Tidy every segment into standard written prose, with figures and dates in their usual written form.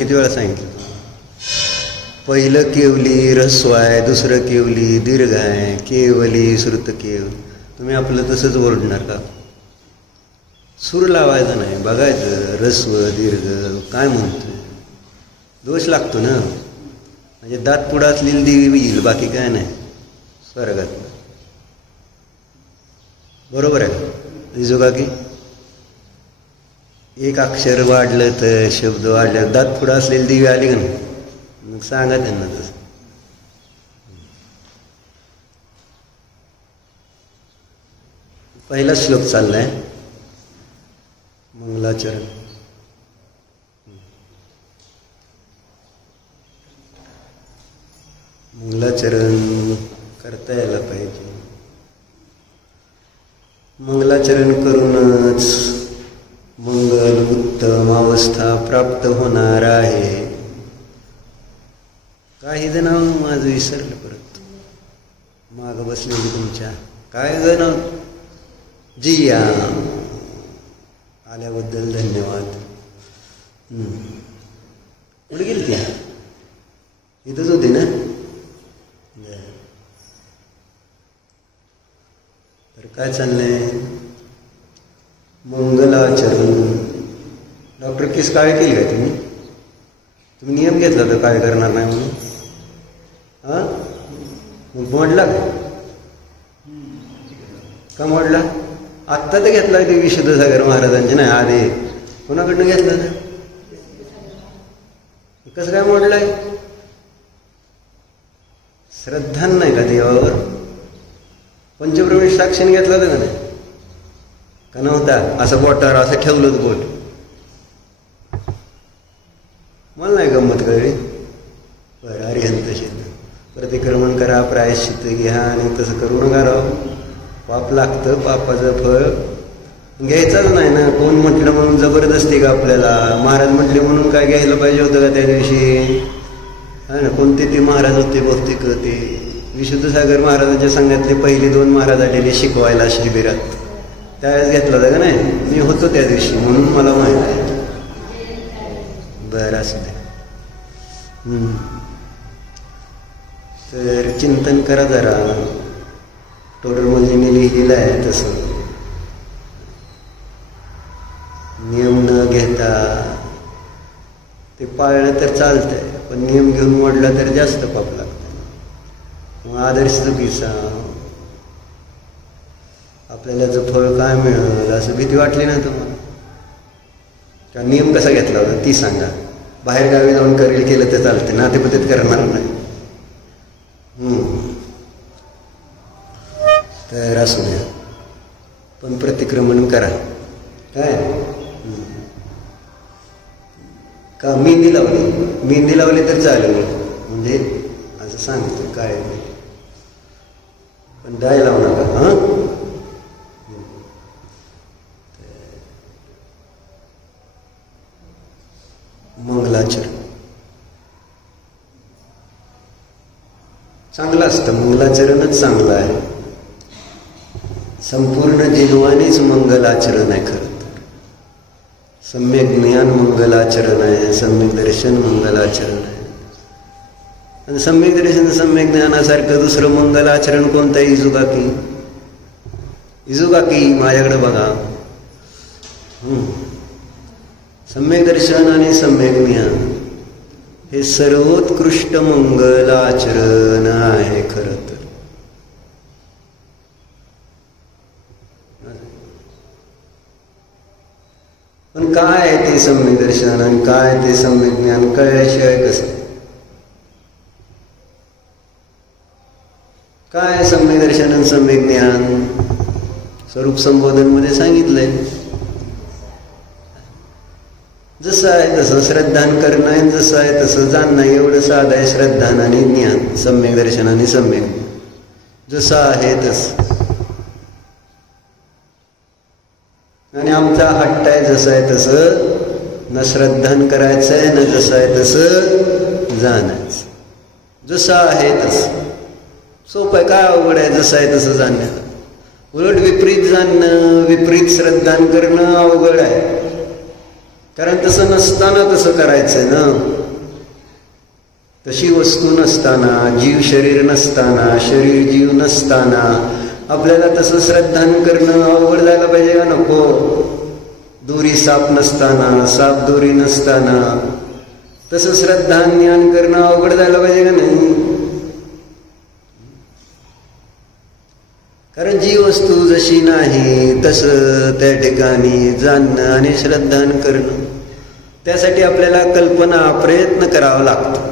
किती वेळा सांगितलं. पहिलं केवली ऱ्हस्व आहे, दुसरं केवली दीर्घ आहे, केवली श्रुत केव. तुम्ही आपलं तसंच ओरडणार का? सूर लावायचा नाही, बघायचं ऱ्हस्व दीर्घ काय म्हणतो. दोष लागतो ना. म्हणजे दात पुढं असलेली देवी येईल, बाकी काय नाही स्वर्गात. बरोबर आहे जोगा की एक अक्षर वाढलं तर शब्द वाढलं, दात पुढं असलेली दिवी आली का नाही. मग सांगा त्यांना तसं. पहिला श्लोक चाललाय मंगलाचरण. मंगलाचरण करता यायला पाहिजे. मंगलाचरण करूनच मंगल उत्तम अवस्था प्राप्त होणार आहे. काही जण माझं विसरलं परत माग बसलेली तुमच्या. काय ग नाव जिया, आल्याबद्दल धन्यवाद. कुठे गेली ती? इथंच होती ना. तर काय चाललंय? मंगलाचरण. डॉक्टर केस काय केली काय तुम्ही? तुम्ही नियम घेतला तर काय करणार नाही म्हणून. हां मग मोडला का? मोडला आत्ता तर घेतला ते विशुद्ध सागर महाराजांचे नाही, आधी कोणाकडनं घेतला ना? कसं काय मोडलाय? श्रद्धा नाही का देवावर? पंचप्रवेश साक्षीने घेतला होता का नाही? का नव्हता? असं बोटावर असं ठेवलं बोट. मला नाही गंमत कळली. बरं अरिहंत शेत प्रतिक्रमण करा, प्रायश्चित्त घ्या आणि तसं करू नका राव. पाप लागतं, पापाचं फळ घ्यायचंच नाही ना. कोण म्हटलं म्हणून जबरदस्ती का आपल्याला? महाराज म्हटले म्हणून काय घ्यायला पाहिजे होतं का त्या दिवशी? हा ना. कोणते ते महाराज होते बहुतेक ते विशुद्ध सागर महाराजांच्या संघातले पहिले 2 महाराज आलेले शिकवायला शिबिरात, त्यावेळेस घेतला होता का नाही? मी होतो त्या दिवशी म्हणून मला माहित आहे. बरं असं ते. तर चिंतन करा जरा. टोटलमध्ये मी लिहिलेलं आहे तसं. नियम न घेता ते पाळलं तर चालतंय, पण नियम घेऊन मोडला तर जास्त पाप लागतं. मग आदर्श चुकीचा. आपल्याला याचं फळ काय मिळेल असं भीती वाटली ना तुम्हाला? का नियम कसा घेतला होता ती सांगा. बाहेर गावी जाऊन केलं तर चालते, नातेपतीत करणार नाही. तर असू द्या, पण प्रतिक्रमण करा. काय का मेहंदी लावली तर चालेल, म्हणजे असं सांगतो काय. पण डाय लावू नका. हां मंगलाचरण चांगलं असतं. मंगलाचरणच चांगलं आहे. संपूर्ण जीवनानेच मंगलाचरण आहे. खरं तर सम्यक ज्ञान मंगलाचरण आहे, सम्यक दर्शन मंगलाचरण आहे. आणि सम्यक दर्शन सम्यक ज्ञानासारखं दुसरं मंगलाचरण कोणतं आहे? इजुगाकी माझ्याकडे बघा. सम्यक दर्शन आणि सम्यक ज्ञान हे सर्वोत्कृष्ट मंगलाचरण आहे खरं तर. पण काय आहे ते सम्यक दर्शन आणि काय ते सम्यक ज्ञान कळल्याशिवाय कसं? काय सम्यक दर्शन आणि सम्यक ज्ञान? स्वरूप संबोधन मध्ये सांगितलंय, जसं आहे तसं श्रद्धान करणं आहे, जसं आहे तसं जाणणं, एवढं साधं आहे श्रद्धान आणि ज्ञान. सम्यक दर्शन आणि सम्यक जसं आहे तसं. आणि आमचा हट्ट आहे जसं आहे तसं न श्रद्धान करायचं आहे, न जसं आहे तसं जाणायचं. जसं आहे तसं सोपं आहे. काय अवघड आहे जसं आहे तसं जाणण्याला? उलट विपरीत जाणणं, विपरीत श्रद्धान करणं अवघड आहे. कारण तसं नसताना तसं करायचं ना. तशी वस्तू नसताना, जीव शरीर नसताना, शरीर जीव नसताना आपल्याला तसं श्रद्धान करणं अवघड जायला पाहिजे का नको? दोरी साप नसताना, साप दोरी नसताना तसं श्रद्धान ज्ञान करणं अवघड जायला पाहिजे का नाही? कारण जी वस्तू जशी नाही तसं त्या ठिकाणी जाणणं आणि श्रद्धान करणं, त्यासाठी आपल्याला कल्पना प्रयत्न करावा लागतो.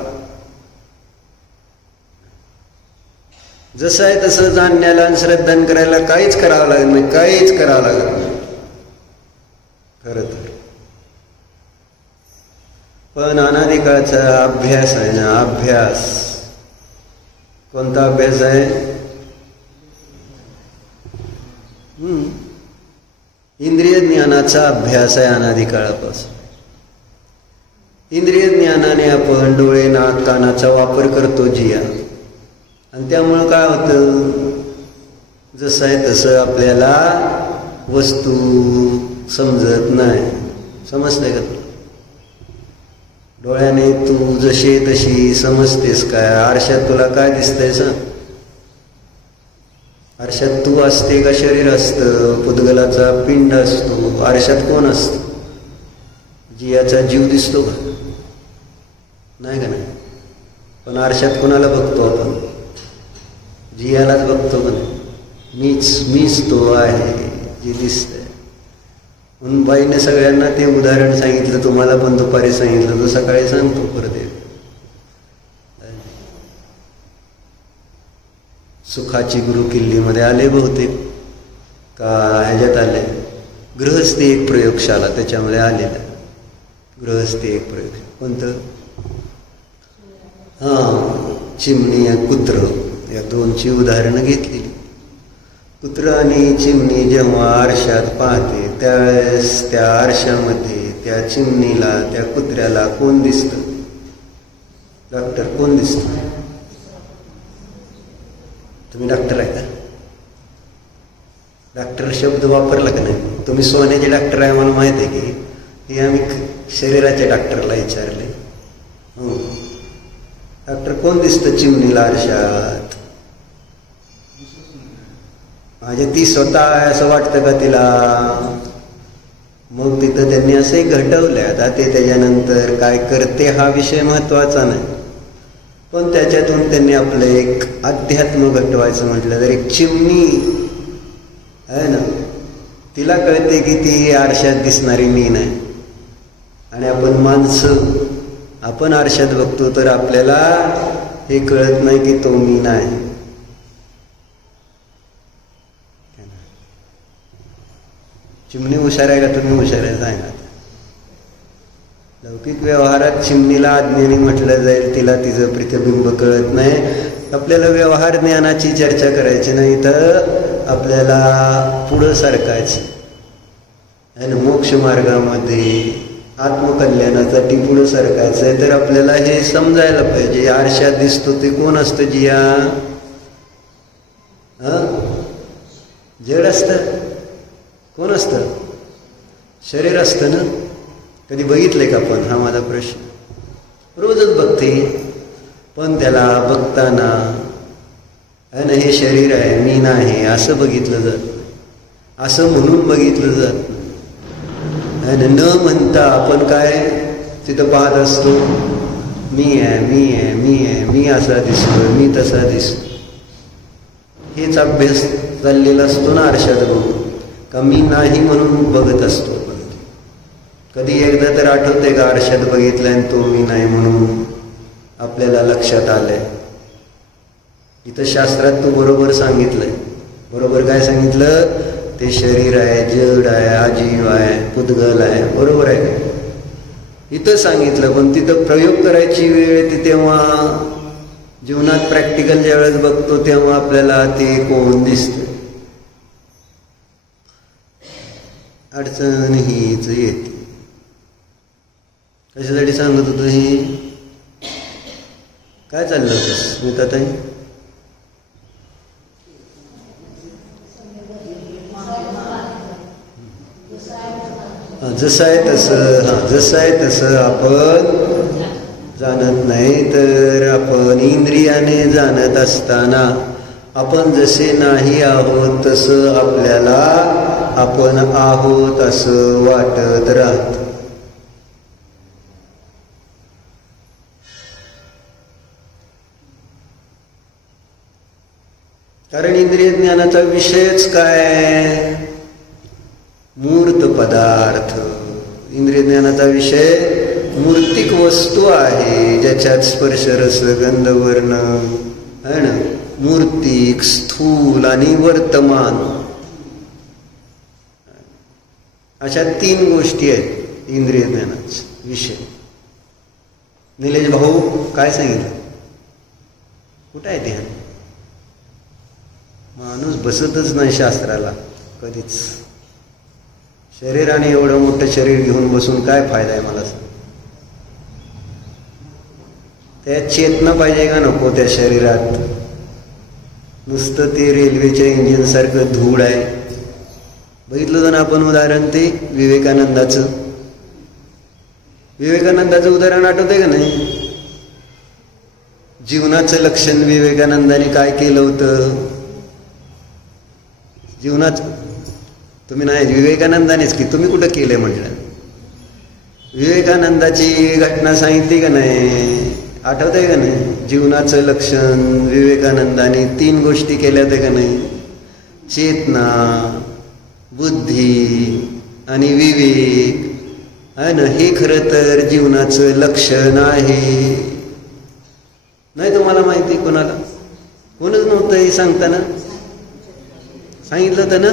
जसं आहे तसं जाणण्याला आणि श्रद्धान करायला काहीच करावं लागत नाही, काहीच करावं लागत नाही खरं तर. पण अनादिकाळचा अभ्यास आहे ना, अभ्यास. कोणता अभ्यास आहे? इंद्रिय ज्ञानाचा अभ्यास आहे अनादिकाळापासून. इंद्रिय ज्ञानाने आपण डोळे नाक कानाचा वापर करतो जिया, आणि त्यामुळं काय होतं? जसं आहे तसं आपल्याला वस्तू समजत नाही. समजते का? डोळ्याने तू जशी तशी समजतेस काय? आरशात तुला काय दिसतंय सांग? आरशात तू असते का शरीर असतं? पुद्गलाचा पिंड असतो. आरशात कोण असतं? जियाचा जीव दिसतो का? नाही का नाही? पण आरशात कोणाला बघतो आपण? जियालाच बघतो का नाही? मीच तो आहे जी दिसतंय. म्हणून बाईने सगळ्यांना ते उदाहरण सांगितलं. तुम्हाला पण दुपारी सांगितलं, तो सकाळी सांगतो परत एक. सुखाची गुरु किल्लीमध्ये आले बहुतेक का ह्याच्यात आले, गृहस्थी एक प्रयोगशाला त्याच्यामध्ये आलेलं. गृहस्थी एक प्रयोग कोणतं? चिमणी आणि कुत्र या दोनची उदाहरणं घेतली. कुत्र आणि चिमणी जेव्हा आरशात पाहते त्यावेळेस त्या आरशामध्ये त्या चिमणीला त्या कुत्र्याला कोण दिसतं? डॉक्टर कोण दिसतं? तुम्ही डॉक्टर आहे का? डॉक्टर शब्द वापरला का नाही? तुम्ही सोन्याचे डॉक्टर आहे मला माहिती आहे की. हे आम्ही शरीराच्या डॉक्टरला विचारले. डॉक्टर कोण दिसतं चिमणीला आरशात? म्हणजे ती स्वतः आहे असं वाटतं का तिला? मग तिथं त्यांनी असंही घटवलंय. आता ते त्याच्यानंतर काय करते हा विषय महत्वाचा नाही, पण त्याच्यातून त्यांनी आपलं एक अध्यात्म घटवायचं म्हटलं तर एक चिमणी आहे ना, तिला कळते की ती आरशात दिसणारी मी नाही. आणि आपण माणसं आपण आरशात बघतो तर आपल्याला हे कळत नाही की तो मी नाही. चिमणी हुशार आहे का तुम्ही हुशार आहे सांगा? लौकिक व्यवहारात चिमणीला अज्ञानी म्हटलं जाईल, तिला तिचं प्रतिबिंब कळत नाही. आपल्याला व्यवहार ज्ञानाची चर्चा करायची नाही, तर आपल्याला पुढं सरकायचं आहे ना. मोक्ष मार्गामध्ये आत्मकल्याणासाठी पुढं सरकायचं आहे, तर आपल्याला हे समजायला पाहिजे. आरशात दिसतो ते कोण असतं? जिया. जड असतं. कोण असतं? शरीर असतं ना. कधी बघितलंय का पण? हा माझा प्रश्न. रोजच बघते, पण त्याला बघताना आणि हे शरीर आहे मी नाही असं बघितलं जात, असं म्हणून बघितलं जात आणि न म्हणता आपण काय तिथं पाहत असतो, मी आहे मी आहे मी आहे, मी असा दिसतोय मी तसा दिसतो. हेच अभ्यास चाललेला असतो ना आरशात बघून, का मी नाही म्हणून बघत असतो. कधी एकदा तर आठवते का आरशात बघितलं आणि तो मी नाही म्हणून आपल्याला लक्षात आलंय? इथं शास्त्रात तू बरोबर सांगितलंय. बरोबर काय सांगितलं? ते शरीर आहे, जड आहे, अजीव आहे, पुद्गल आहे. बरोबर आहे का? इथं सांगितलं, पण तिथं प्रयोग करायची वेळ येते तेव्हा, जीवनात प्रॅक्टिकल ज्यावेळेस बघतो तेव्हा आपल्याला ते कोण दिसतं. अडचण हीच येते. कशासाठी सांगत होतो हे? काय चाललं होतं स्मिताताई? जसं आहे तसं, जसं आहे तसं आपण जाणत नाही. तर आपण इंद्रियाने जाणत असताना आपण जसे नाही आहोत तसं आपल्याला आपण आहोत असं वाटत राहत. कारण इंद्रिय ज्ञानाचा विषयच काय? मूर्त पदार्थ. इंद्रिय ज्ञानाचा विषय मूर्तिक वस्तू आहे, ज्याच्यात स्पर्श रस गंध वर्ण आहे ना, मूर्तिक, स्थूल आणि वर्तमान अशा 3 गोष्टी आहेत इंद्रिय ज्ञानाचा विषय. निलेश भाऊ काय सांगितलं? कुठं आहे ध्यान? माणूस बसतच नाही शास्त्राला कधीच. शरीराने एवढं मोठं शरीर घेऊन बसून काय फायदा आहे मला सांग? त्यात चेतना पाहिजे का नको? त्या शरीरात नुसतं ते रेल्वेच्या इंजिन सारखं धूळ आहे. बघितलं होतं ना आपण उदाहरण ते विवेकानंदाचं. विवेकानंदाचं उदाहरण आठवतंय का नाही? जीवनाचं लक्षण विवेकानंदाने काय केलं होतं? जीवनात तुम्ही नाही, विवेकानंदानेच की, तुम्ही कुठं केलंय म्हटलं? विवेकानंदाची घटना सांगितली का नाही? आठवतंय का नाही? जीवनाचं लक्षण विवेकानंदाने 3 गोष्टी केल्या होत्या का नाही? चेतना, बुद्धी आणि विवेक आहे ना. हे खरं तर जीवनाचं लक्षण आहे. नाही तुम्हाला माहिती? कोणाला? कोणच नव्हतं हे सांगताना? सांगितलं होतं ना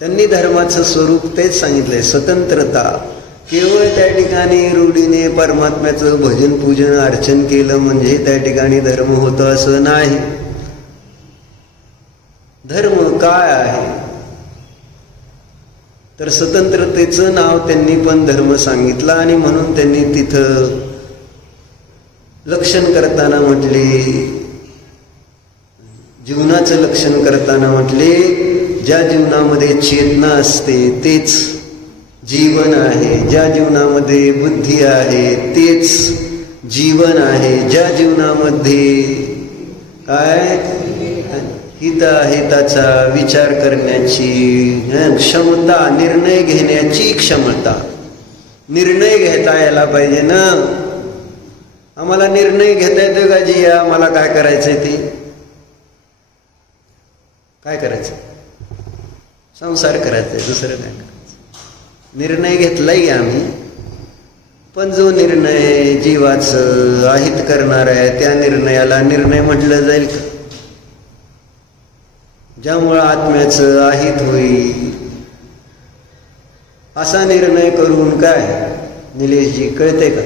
त्यांनी? धर्माचं स्वरूप तेच सांगितलंय, स्वतंत्रता. केवळ त्या ठिकाणी रूढीने परमात्म्याचं भजन पूजन अर्चन केलं म्हणजे त्या ठिकाणी धर्म होतं असं नाही. धर्म काय आहे? तर स्वतंत्रतेचं नाव त्यांनी पण धर्म सांगितलं. आणि म्हणून त्यांनी तिथं लक्षण करताना म्हटले, जीवनाचं लक्षण करताना म्हटले, ज्या जीवनामध्ये चेतना असते तेच जीवन आहे, ज्या जीवनामध्ये बुद्धी आहे तेच जीवन आहे, ज्या जीवनामध्ये काय हिताहिताचा विचार करण्याची क्षमता, निर्णय घेण्याची क्षमता. निर्णय घेता यायला पाहिजे ना. आम्हाला निर्णय घेता येतो का? जी आम्हाला काय करायचंय ते काय करायचं? संसार करायचा, दुसरं काय करायचं? निर्णय घेतलाय आम्ही, पण जो निर्णय जीवाचं अहित करणार आहे त्या निर्णयाला निर्णय म्हटलं जाईल का? ज्यामुळं आत्म्याचं अहित होईल असा निर्णय करून काय निलेशजी कळते का?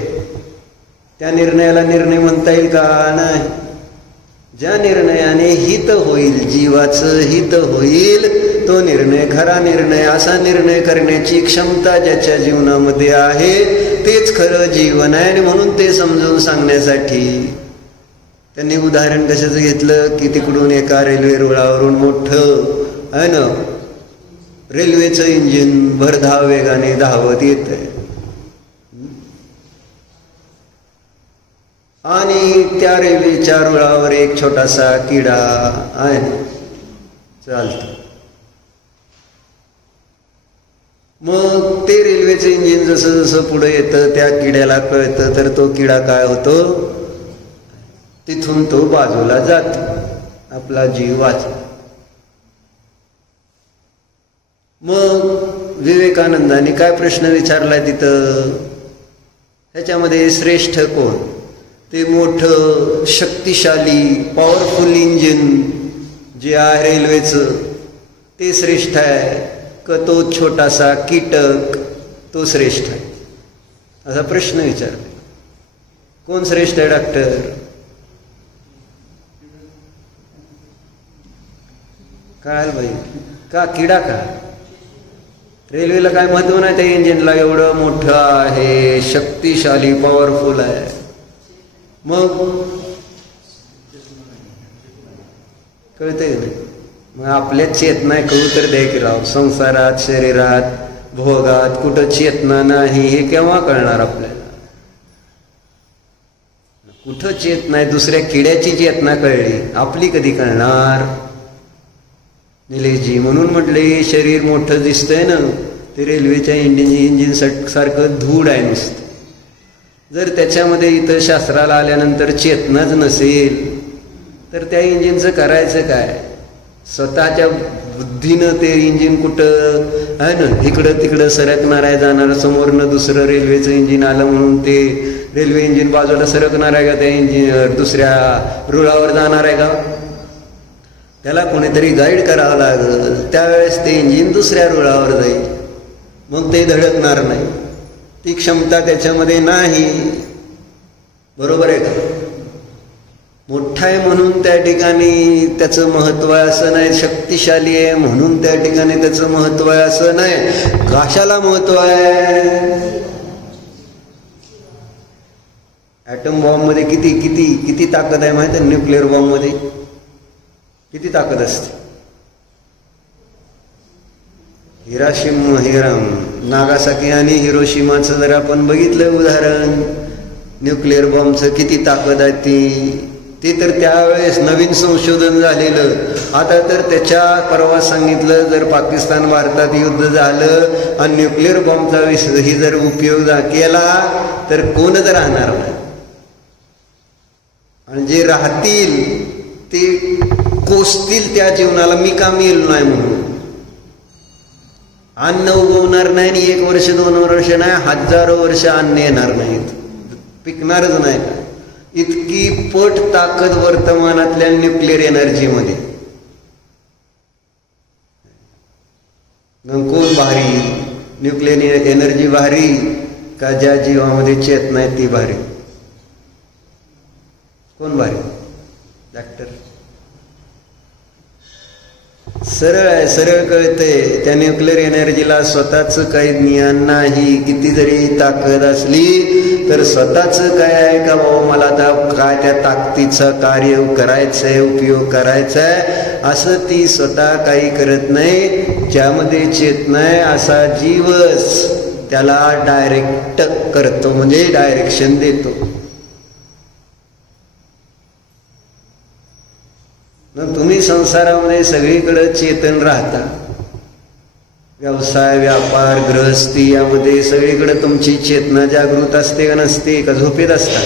त्या निर्णयाला निर्णय म्हणता येईल का? नाही. ज्या निर्णयाने हित होईल, जीवाचं हित होईल, तो निर्णय खरा निर्णय. असा निर्णय करण्याची क्षमता ज्याच्या जीवनामध्ये आहे तेच खरं जीवन आहे. आणि म्हणून ते समजून सांगण्यासाठी त्यांनी उदाहरण कशाचं घेतलं की तिकडून एका रेल्वे रुळावरून मोठं आहे ना रेल्वेचं इंजिन भरधाव वेगाने धावत येत आहे आणि त्या रेल्वेच्या रुळावर एक छोटासा किडा आहे चालतं. मग ते रेल्वेचं इंजिन जसं जसं पुढे येतं त्या किड्याला कळतं तर तो किडा काय होतो तिथून तो बाजूला जातो आपला जीव वाचतो. मग विवेकानंदांनी काय प्रश्न विचारलाय तिथं ह्याच्यामध्ये श्रेष्ठ कोण ते मोठं शक्तिशाली पॉवरफुल इंजिन जे आहे रेल्वेचं ते श्रेष्ठ आहे का तो छोटासा कीटक तो श्रेष्ठ आहे असा प्रश्न विचारला. कोण श्रेष्ठ आहे डॉक्टर? काय बाई का किडा का? रेल्वेला काय महत्व नाही त्या इंजिनला एवढं मोठं आहे शक्तिशाली पॉवरफुल आहे. मग कळतंय नाही मग आपल्या चेतना कळू तर द्या की राव संसारात शरीरात भोगात कुठं चेतना नाही हे केव्हा कळणार आपल्याला? कुठं चेतना आहे दुसऱ्या किड्याची चेतना कळली आपली कधी कळणार? निलेशजी म्हणून म्हटले शरीर मोठं दिसतंय ना ते रेल्वेच्या इंजिन सारखं धूळ आहे नुसतं. जर त्याच्यामध्ये इथं शास्त्राला आल्यानंतर चेतनाच नसेल तर त्या इंजिनचं करायचं काय? स्वतःच्या बुद्धीनं ते इंजिन कुठं आहे ना इकडं तिकडं सरकणार आहे जाणार समोरनं दुसरं रेल्वेचं इंजिन आलं म्हणून ते रेल्वे इंजिन बाजूला सरकणार आहे का? त्या इंजिन दुसऱ्या रुळावर जाणार आहे का? त्याला कोणीतरी गाईड करावं लागेल त्यावेळेस ते इंजिन दुसऱ्या रुळावर जाईल मग ते धडकणार नाही. ती क्षमता त्याच्यामध्ये नाही. बरोबर आहे का? मोठा आहे म्हणून त्या ठिकाणी त्याचं महत्व आहे असं नाही. शक्तिशाली आहे म्हणून त्या ठिकाणी त्याचं महत्व आहे असं नाही. कशाला महत्व आहे? ॲटम बॉम्बमध्ये किती किती किती ताकद आहे माहिती आहे? न्यूक्लिअर बॉम्बमध्ये किती ताकद असते? नागासाकी आणि हिरोशिमाचं जर आपण बघितलं उदाहरण न्यूक्लिअर बॉम्बचं किती ताकद आहे ते तर त्यावेळेस नवीन संशोधन झालेलं. आता तर त्याच्या परवा सांगितलं जर पाकिस्तान भारतात युद्ध झालं आणि न्यूक्लिअर बॉम्बचा ही जर उपयोग केला तर कोणच राहणार नाही आणि जे राहतील ते कोसतील त्या जीवनाला. मी का मिळलो नाही म्हणून अन्न उगवणार नाही आणि 1 वर्ष 2 वर्ष नाही हजारो वर्ष अन्न येणार नाहीत पिकणारच नाही. इतकी पट ताकद वर्तमानातल्या न्यूक्लिअर एनर्जीमध्ये. कोण भारी? न्यूक्लिअर एनर्जी भारी का ज्या जीवामध्ये चेतना आहे ती भारी? कोण भारी? डॉक्टर सरळ आहे सरळ कळतंय. त्या न्यूक्लिअर एनर्जीला स्वतःच काही ज्ञान नाही. किती जरी ताकद असली तर स्वतःच काय आहे का बाबा मला आता काय त्या ताकदीचं कार्य करायचंय उपयोग करायचाय असं ती स्वतः काही करत नाही. ज्यामध्ये चेतना आहे असा जीवच त्याला डायरेक्ट करतो म्हणजे डायरेक्शन देतो. तुम्ही संसारामध्ये सगळीकडे चेतन राहता. व्यवसाय व्यापार गृहस्थी यामध्ये सगळीकडे तुमची चेतना जागृत असते का नसते का झोपेत असता?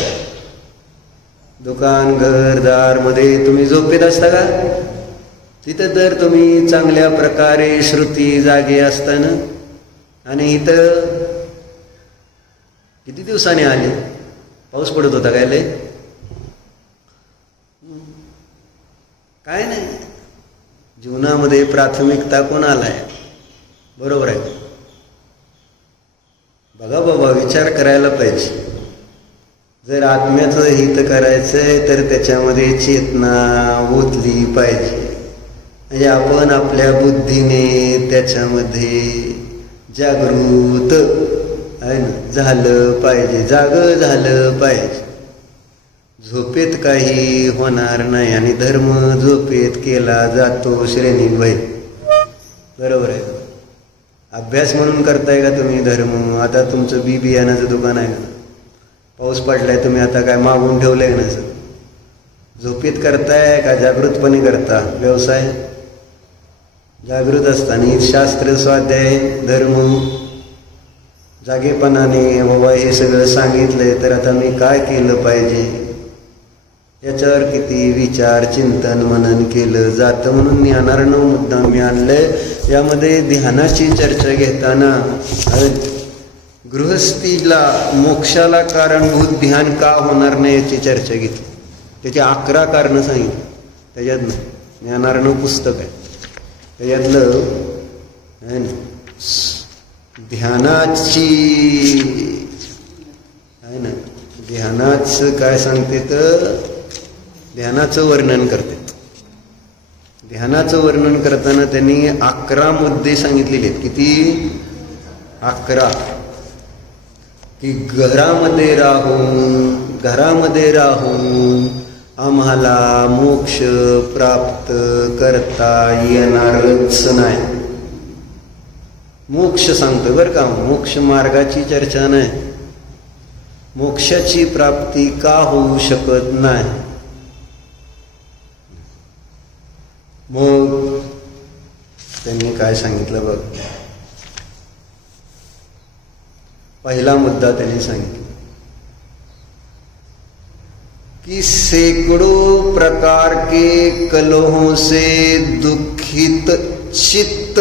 दुकान घरदार मध्ये तुम्ही झोपेत असता का? तिथं तर तुम्ही चांगल्या प्रकारे श्रुती जागे असताना. आणि इथं किती दिवसाने आले? पाऊस पडत होता काय लय? काय नाही. जीवनामध्ये प्राथमिकता कोणाला आहे? बरोबर आहे. बघा बाबा विचार करायला पाहिजे. जर आत्म्याचं हित करायचंय तर त्याच्यामध्ये चेतना ओतली पाहिजे. म्हणजे आपण आपल्या बुद्धीने त्याच्यामध्ये जागृत झालं पाहिजे जागं झालं पाहिजे. झोपेत काही होणार नाही आणि धर्म झोपेत केला जातो श्रेणीद्वय. बरोबर आहे. अभ्यास म्हणून करताय का तुम्ही धर्म? आता तुमचं बियाणाचं दुकान आहे ना, पाऊस पडलाय, तुम्ही आता काय मागून ठेवलंय ना? सर झोपेत करताय का जागृतपणे करता व्यवसाय? जागृत असताना शास्त्र, स्वाध्याय, धर्म जागेपणाने बाबा हे सगळं सांगितलंय, तर आता मी काय केलं पाहिजे याच्यावर किती विचार, चिंतन, मनन केलं जातं. म्हणून ज्ञानार्णव मुद्दाम मी आणलंय. यामध्ये ध्यानाची चर्चा घेताना गृहस्थीला मोक्षाला कारणभूत ध्यान का होणार नाही याची चर्चा घेतली. त्याची 11 कारणं सांगितली. त्याच्यातनं ज्ञानार्णव पुस्तक आहे, त्याच्यातलं आहे ना ध्यानाची आहे ना, ध्यानाचं काय सांगते तर ध्यानाचं वर्णन करते. ध्यानाचं वर्णन करताना त्यांनी 11 मुद्दे सांगितलेले आहेत. किती? 11. की घरामध्ये राहून आम्हाला मोक्ष प्राप्त करता येणारच नाही. मोक्ष सांगतो बरं का, मोक्ष मार्गाची चर्चा नाही. मोक्षाची प्राप्ती का होऊ शकत नाही? मग त्यांनी काय सांगितलं बघ. पहिला मुद्दा त्यांनी सांगितला कि सैकड़ों प्रकार के कलहों से दुखित चित्त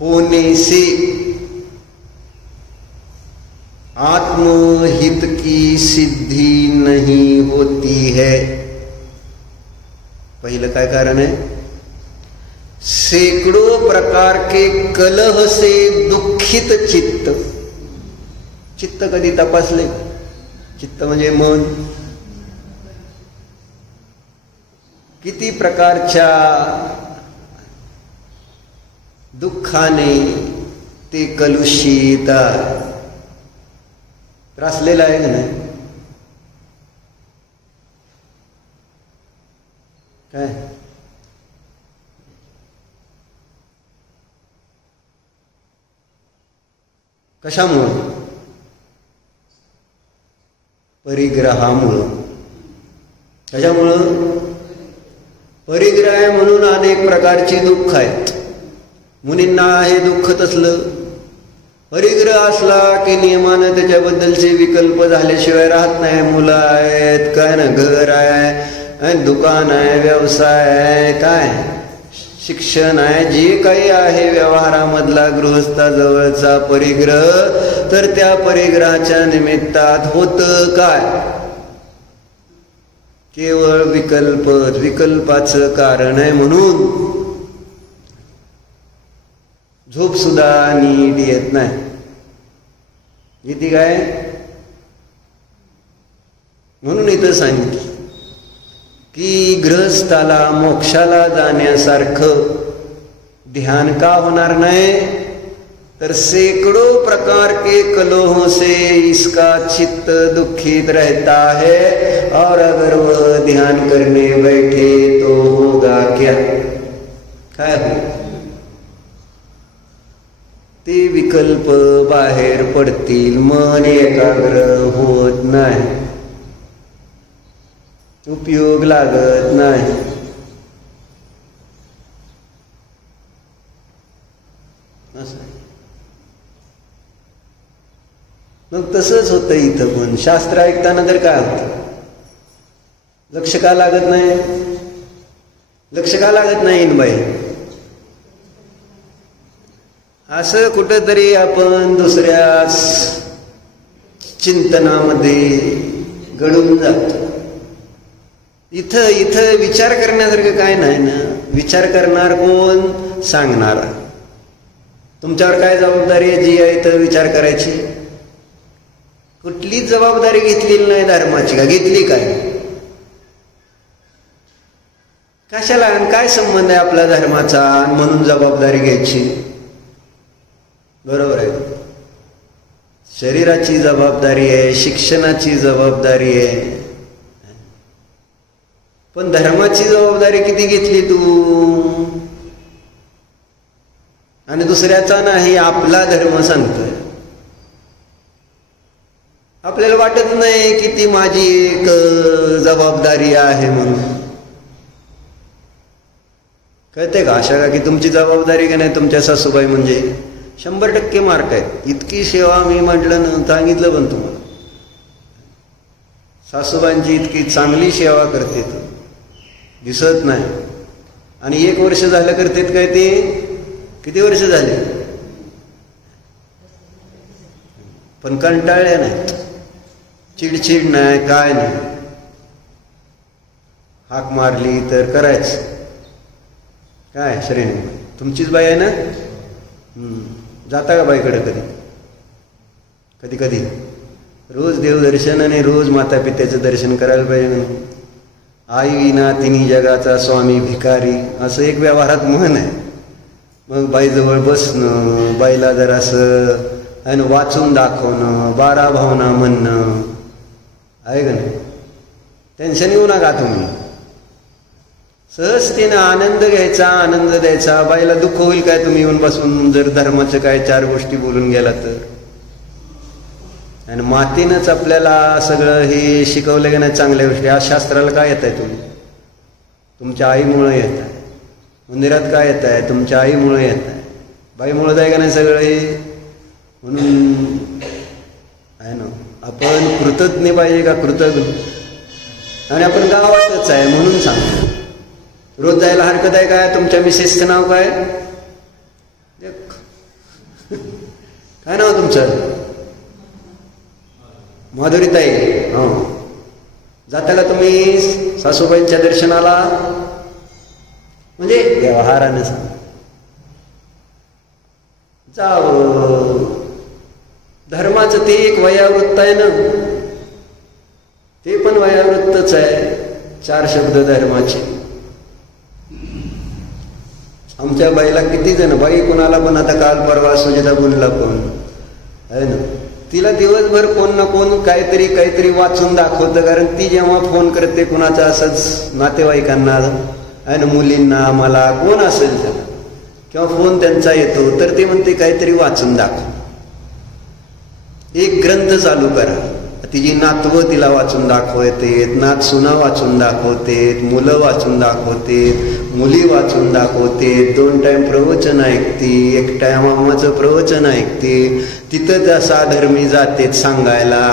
होने से आत्महित की सिद्धि नहीं होती है. पहिलं काय कारण आहे? सैकड़ों प्रकार के कलह से दुखित चित्त. चित्त कधी तपासले? चित्त म्हणजे मन. किती प्रकारच्या दुःखाने ते कलुषित त्रासलेलं आहे का नाही? काय कशामुळं? परिग्रहामुळं. कशामुळं? परिग्रह आहे म्हणून अनेक प्रकारची दुःख आहेत. मुनींना हे दुःख तसलं. परिग्रह असला की नियमानं त्याच्याबद्दलचे विकल्प झाल्याशिवाय राहत नाही. मुलं आहेत, काय ना, घर आहे, दुकान आहे, व्यवसाय आहे, काय शिक्षण आहे, जे काही आहे व्यवहारामधला गृहस्थाजवळचा परिग्रह, तर त्या परिग्रहाच्या निमित्तात होतं काय? केवळ विकल्प. विकल्पाचं कारण आहे म्हणून झोप सुद्धा नीट येत नाही. येते काय? म्हणून इथं सांगितलं की गृहस्थाला मोक्षाला जाण्यासारखं ध्यान का होणार नाही? तर सैकड़ों प्रकार के कलहों से इसका चित्त दुखित रहता है, और अगर वह ध्यान करने बैठे तो होगा क्या? काय हो? ते विकल्प बाहेर पडतील, मन एकाग्र होत नाही, उपयोग लागत नाही. मग तसंच होतं इथं पण. शास्त्र ऐकताना तर काय होतं? लक्ष का लागत नाही? लक्ष का लागत नाही बाई? असं कुठंतरी आपण दुसऱ्या चिंतनामध्ये गळून जातो. इथं इथं विचार करण्यासारखं काय नाही ना. विचार करणार कोण? सांगणार. तुमच्यावर काय जबाबदारी आहे जी आहे इथं विचार करायची? कुठलीच जबाबदारी घेतलेली नाही धर्माची. का घेतली? काय कशाला? काय संबंध आहे आपल्या धर्माचा म्हणून जबाबदारी घ्यायची? बरोबर आहे. शरीराची जबाबदारी आहे, शिक्षणाची जबाबदारी आहे, पण धर्माची जबाबदारी किती घेतली तू? आणि दुसऱ्याचा नाही, आपला धर्म सांगतोय. आपल्याला वाटत नाही की ती माझी एक जबाबदारी आहे म्हणून. कळते का? आशा का की तुमची जबाबदारी का नाही तुमच्या सासूबाई म्हणजे 100% मार्क आहेत. इतकी सेवा मी म्हटलं ना, सांगितलं पण तुम्हाला, सासूबाईंची इतकी चांगली सेवा करते तर दिसत नाही. आणि 1 वर्ष झालं करतेत काय ते? किती वर्ष झाले? पण कंटाळल्या नाहीत, चिडचिड नाही, काय नाही. हाक मारली तर करायच. काय श्रेणी तुमचीच बाई आहे ना? जाता का बाईकडे कधी? कधी कधी रोज देवदर्शन आणि रोज माता पित्याचं दर्शन करायला पाहिजे. आई विना तिन्ही जगाचा स्वामी भिकारी, असं एक व्यवहारात म्हण आहे. मग बाईजवळ बसणं, बाईला जरा असं वाचून दाखवणं, 12 भावना म्हणणं आहे का नाही? टेन्शन घेऊ नका तुम्ही. सहजतेनं आनंद घ्यायचा, आनंद द्यायचा. बाईला दुःख होईल काय तुम्ही येऊन बसून जर धर्माचं काय 4 गोष्टी बोलून गेला तर? आणि मातेनंच आपल्याला सगळं हे शिकवलं की नाही चांगल्या गोष्टी. आज शास्त्राला काय येत आहे तुम्ही? तुमच्या आईमुळं येत आहे. मंदिरात काय येत आहे? तुमच्या आईमुळं येत आहे. बाईमुळं जाय का नाही सगळं हे? म्हणून आहे ना, आपण कृतज्ञ पाहिजे का? कृतज्ञ. आणि आपण गावातच आहे म्हणून सांगतो. रोज जायला हरकत आहे काय? तुमच्या मिसेसचं नाव काय? काय नाव तुमचं? माधुरीताई. हो, जाताला तुम्ही सासूबाईंच्या दर्शनाला? म्हणजे व्यवहाराने सांग जावं. धर्माचं ते एक वयावृत्त आहे ना, ते पण वयावृत्तच आहे. 4 शब्द धर्माचे. आमच्या बाईला किती जण, बाई कुणाला पण आता काल परवा सुजिता बोलला कोण आहे ना, तिला दिवसभर कोण ना कोण काहीतरी वाचून दाखवतं. कारण ती जेव्हा फोन करते कुणाचा असंच नातेवाईकांना आहे ना, मुलींना, मला कोण असेल त्याला, किंवा फोन त्यांचा येतो तर ते म्हणते काहीतरी वाचून दाखव. एक ग्रंथ चालू करा. तिची नातवं तिला वाचून दाखवतेत, नातसुना वाचून दाखवतेत, मुलं वाचून दाखवतेत, मुली वाचून दाखवतेत. 2 टाइम प्रवचन ऐकते, 1 टाइम मामाचं प्रवचन ऐकते. तिथं त्या साधर्मी जातेत सांगायला.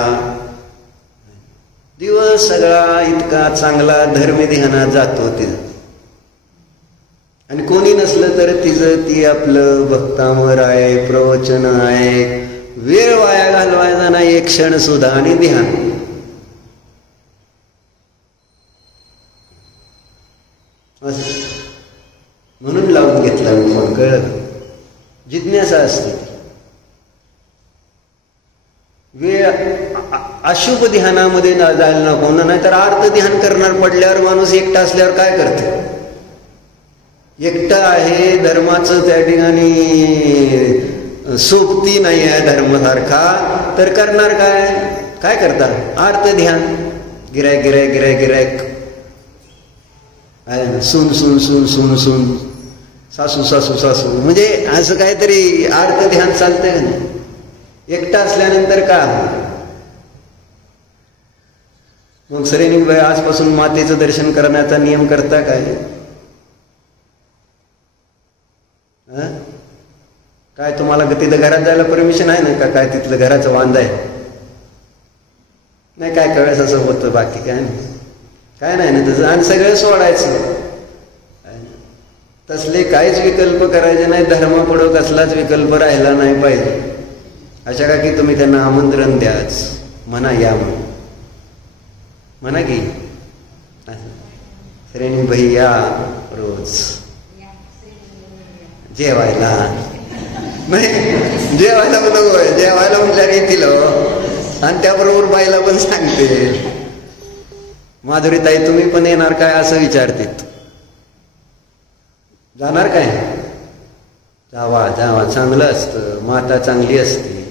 दिवस सगळा इतका चांगला धर्मी ध्यानात जातो तिथं. आणि कोणी नसलं तर तिचं ती आपलं भक्तांवर आहे, प्रवचन आहे. वेळ वाया घालवायचा नाही एक क्षण सुद्धा. आणि ध्यान म्हणून लावून घेतला मी फोन. कळलं? जिज्ञासा असते. वेळ अशुभ ध्यानामध्ये जायला नको. नाहीतर अर्ध ध्यान करणार पडल्यावर माणूस एकटा असल्यावर काय करतो? एकटा आहे, धर्माचं त्या ठिकाणी सोबती नाही आहे धर्मासारखा, तर करणार काय? काय करता? अर्ध ध्यान. गिरायक सुन सुन सुन सुन सुन, सासू सासू सासू, म्हणजे असं काहीतरी अर्ध ध्यान चालतंय का नाही? एकटा असल्यानंतर का? मग सरेनी बाई आजपासून मातेचं दर्शन करण्याचा नियम करता काय? काय तुम्हाला तिथं घरात जायला परमिशन आहे ना का? काय तिथलं घराचं वांद आहे? नाही, काय कळस असं होतं, बाकी काय नाही. काय नाही ना तसं. आणि सगळं सोडायचं. तसले काहीच विकल्प करायचे नाही. धर्मापुढं कसलाच विकल्प राहिला नाही पाहिजे. अशा का की तुम्ही त्यांना आमंत्रण द्याच, म्हणा या म्हणा की श्रेणी भाई या रोज जेवायला. नाही, जेवायला नको, जेवायला म्हटल्यावर येतील. आणि त्याबरोबर बाईला पण सांगते, माधुरीताई तुम्ही पण येणार काय असं विचारते. जाणार काय? जावा जावा, चांगलं असतं, माता चांगली असते.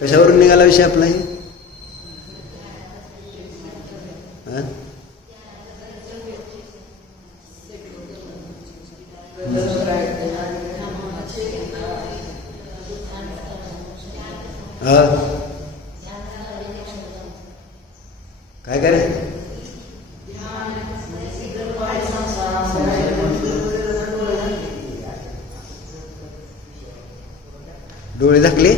कशावरून निघाला विषय आपला? काय करायचं? डोळे झाकले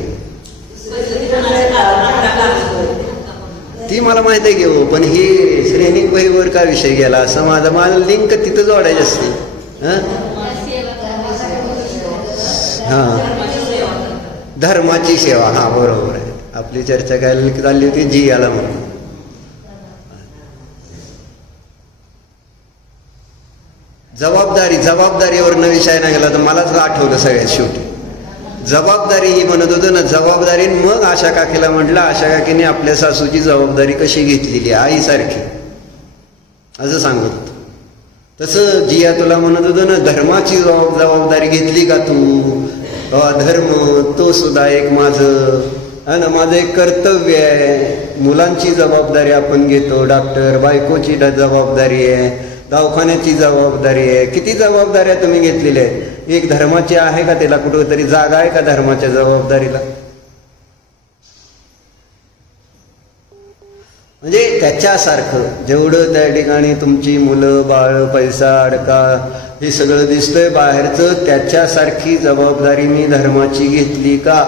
ती मला माहित आहे की हो, पण ही श्रेणी वहीवर का विषय गेला असं माझा मला लिंक तिथं जोडायची असते. हा धर्माची सेवा, हा बरोबर आहे. आपली चर्चा काय चालली होती जी याला म्हणून. जबाबदारीवरनं विषय नाही गेला तर मलाच आठवलं सगळ्यात शेवटी. जबाबदारी ही म्हणत होतो ना, जबाबदारी. मग आशा काकीला म्हटलं, आशा काकीने आपल्या सासूची जबाबदारी कशी घेतलेली आईसारखी असं सांगत होतं. तसं जिया तुला म्हणत होतं ना, धर्माची जबाबदारी घेतली का तू? धर्म तो सुद्धा एक माझं है ना, माझं एक कर्तव्य आहे. मुलांची जबाबदारी आपण घेतो, डॉक्टर, बायकोची जबाबदारी आहे, दवाखान्याची जबाबदारी आहे. किती जबाबदाऱ्या तुम्ही घेतलेल्या आहेत. एक धर्माची आहे का? त्याला कुठेतरी जागा आहे का धर्माच्या जबाबदारीला? म्हणजे त्याच्यासारखं जेवढं त्या ठिकाणी तुमची मुलं बाळ पैसा अडका हे सगळं दिसतंय बाहेरचं, त्याच्यासारखी जबाबदारी मी धर्माची घेतली का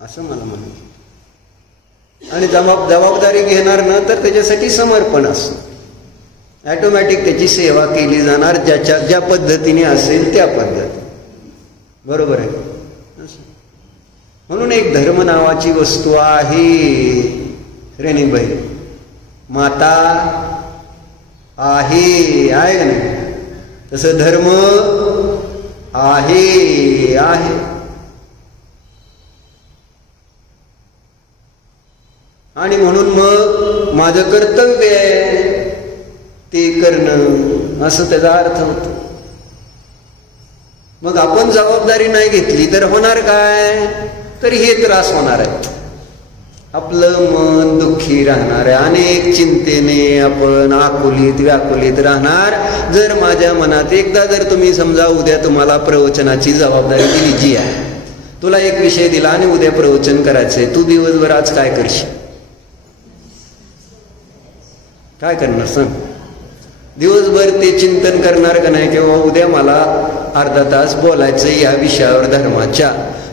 असं मला म्हणायचं. आणि जबाबदारी घेणार ना तर त्याच्यासाठी समर्पण असतं. ॲटोमॅटिक त्याची सेवा केली जाणार ज्या पद्धतीने असेल त्या पद्धती. बरोबर आहे. म्हणून एक धर्म नावाची वस्तू आहे रेणीबाई. माता आहे का नाही? तसं धर्म आहे. आणि म्हणून मग माझं कर्तव्य आहे ते करणं असं त्याचा अर्थ होतो. मग आपण जबाबदारी नाही घेतली तर होणार काय? तर हे त्रास होणार आहे. आपलं मन दुःखी राहणार आहे. अनेक चिंतेने आपण आकुलीत व्याकुलीत राहणार. जर माझ्या मनात एकदा जर तुम्ही समजा उद्या तुम्हाला प्रवचनाची जबाबदारी दिली, जी आहे तुला एक विषय दिला आणि उद्या प्रवचन करायचंय, तू दिवसभर आज काय करशील? काय करणार सांग? दिवसभर ते चिंतन करणार का नाही, किंवा उद्या मला अर्धा तास बोलायचं या विषयावर धर्माच्या.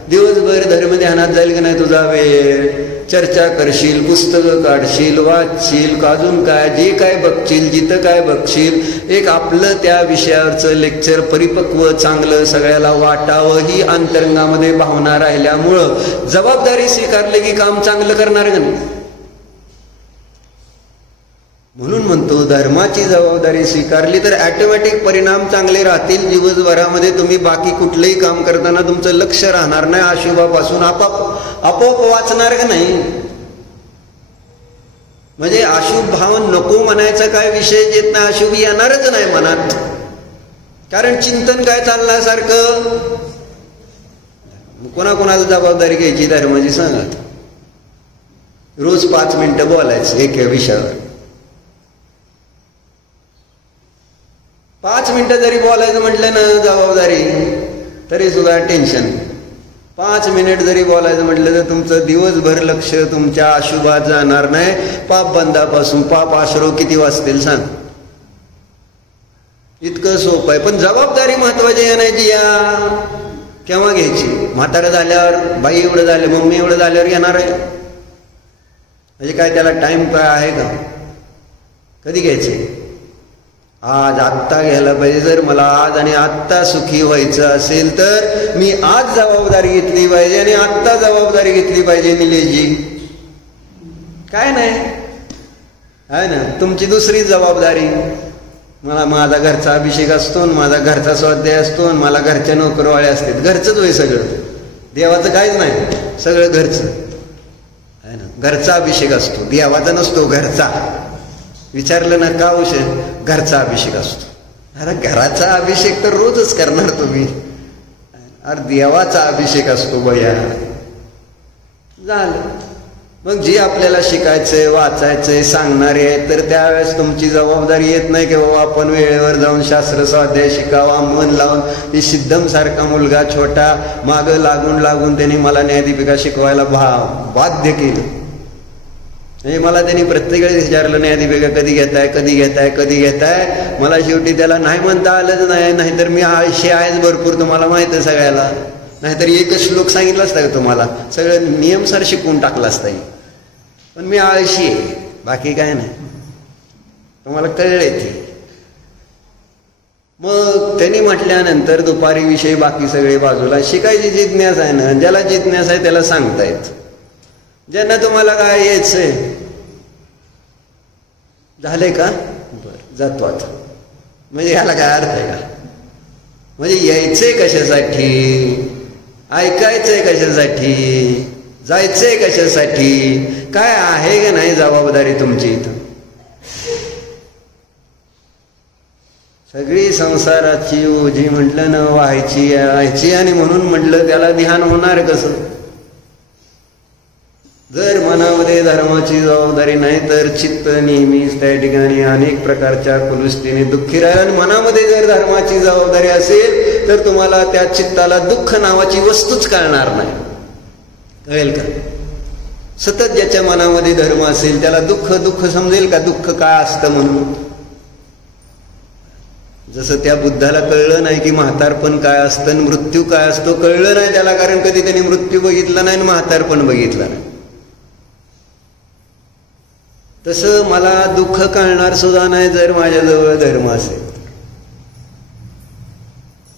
दिवसभर धर्मध्यानात जाईल का नाही तुझा वेळ? चर्चा करशील, पुस्तकं काढशील, वाचशील, अजून काय जे काय बघशील, जिथं काय बघशील, एक आपलं त्या विषयावरचं लेक्चर परिपक्व चांगलं सगळ्याला वाटावं ही अंतरंगामध्ये भावना राहिल्यामुळं जबाबदारी स्वीकारली की काम चांगलं करणार का नाही? म्हणून म्हणतो धर्माची जबाबदारी स्वीकारली तर ॲटोमॅटिक परिणाम चांगले राहतील. दिवसभरामध्ये तुम्ही बाकी कुठलंही काम करताना तुमचं लक्ष राहणार नाही अशुभापासून, आपोआप वाचणार का नाही? म्हणजे अशुभ भाव नको म्हणायचा काय विषय येत नाही, अशुभ येणारच नाही मनात. कारण चिंतन काय चालण्यासारखं. कोणाकोणाला जबाबदारी घ्यायची धर्माची सांगा. रोज 5 मिनिटं बोलायचं एका विषयावर. 5 मिनिटं जरी बोलायचं म्हटलं ना जबाबदारी तरी सुद्धा टेन्शन. 5 मिनिट जरी बोलायचं म्हटलं तर तुमचं दिवसभर लक्ष तुमच्या अशुभात जाणार नाही. पाप बंधापासून पाप आश्रव किती वाचतील सांग? इतकं सोपं आहे. पण जबाबदारी महत्वाची आणायची या केव्हा घ्यायची? म्हातारं झाल्यावर, बाई एवढं झालं, मम्मी एवढं झाल्यावर येणार आहे? म्हणजे काय त्याला टाइम काय आहे का? कधी घ्यायचे? आज आत्ता घ्यायला पाहिजे. जर मला आज आणि आत्ता सुखी व्हायचं असेल तर मी आज जबाबदारी घेतली पाहिजे आणि आत्ता जबाबदारी घेतली पाहिजे. निलेशजी काय नाही आहे ना तुमची दुसरी जबाबदारी. मला माझा घरचा अभिषेक असतो, माझा घरचा स्वाध्याय असतो, मला घरच्या नोकरवाळे असतात. घरचंच होय सगळं, देवाचं काहीच नाही, सगळं घरचं आहे ना. घरचा अभिषेक असतो, देवाचा नसतो, घरचा. विचारलं ना का विषय? घरचा अभिषेक असतो. अरे घराचा अभिषेक तर रोजच करणार तुम्ही. अरे देवाचा अभिषेक असतो बया. झालं. मग जे आपल्याला शिकायचंय वाचायचंय सांगणारे आहेत तर त्यावेळेस तुमची जबाबदारी येत नाही की बाबा आपण वेळेवर जाऊन शास्त्र स्वाध्याय शिकावा. मन लावून ती सिद्धम सारखा मुलगा छोटा मागं लागून त्यांनी मला न्यायदीपिका शिकवायला बाध्य केलं. म्हणजे मला त्यांनी प्रत्येक वेळेस विचारलं न्यायदीपिका कधी घेताय. मला शेवटी त्याला नाही म्हणता आलंच नाही. नाहीतर मी आळशी आहेच भरपूर, तुम्हाला माहित आहे सगळ्याला. नाहीतर एकच श्लोक सांगितला असता का तुम्हाला, सगळं नियमसार शिकवून टाकला असता. पण मी आळशी आहे, बाकी काय नाही. तुम्हाला कळले ते. मग त्यांनी म्हटल्यानंतर दुपारी विषय बाकी सगळे बाजूला. शिकायची जिज्ञास आहे ना, ज्याला जिज्ञास आहे त्याला सांगतायत. ज्यांना तुम्हाला काय यायचंय झालंय का, बरं जातो आता. म्हणजे याला काय अर्थ आहे का? म्हणजे यायचंय कशासाठी, ऐकायचंय कशासाठी, जायचंय कशासाठी, काय आहे का नाही जबाबदारी तुमची इथं. सगळी संसाराची ओझी म्हटलं ना व्हायची आणि म्हणून म्हटलं त्याला ध्यान होणार कसं. जर मनामध्ये धर्माची जबाबदारी नाही तर चित्त नेहमीच त्या ठिकाणी अनेक प्रकारच्या कुलुष्टीने दुःखी राहील. आणि मनामध्ये जर धर्माची जबाबदारी असेल तर तुम्हाला त्या चित्ताला दुःख नावाची वस्तूच कळणार नाही. कळेल का? सतत ज्याच्या मनामध्ये धर्म असेल त्याला दुःख समजेल का, दुःख काय असतं म्हणून. जसं त्या बुद्धाला कळलं नाही की म्हातारपण काय असतं, मृत्यू काय असतो, कळलं नाही त्याला, कारण कधी त्यांनी मृत्यू बघितला नाही आणि म्हातारपण बघितलं नाही. तसं मला दुःख कळणार सुद्धा नाही जर माझ्याजवळ धर्म असेल.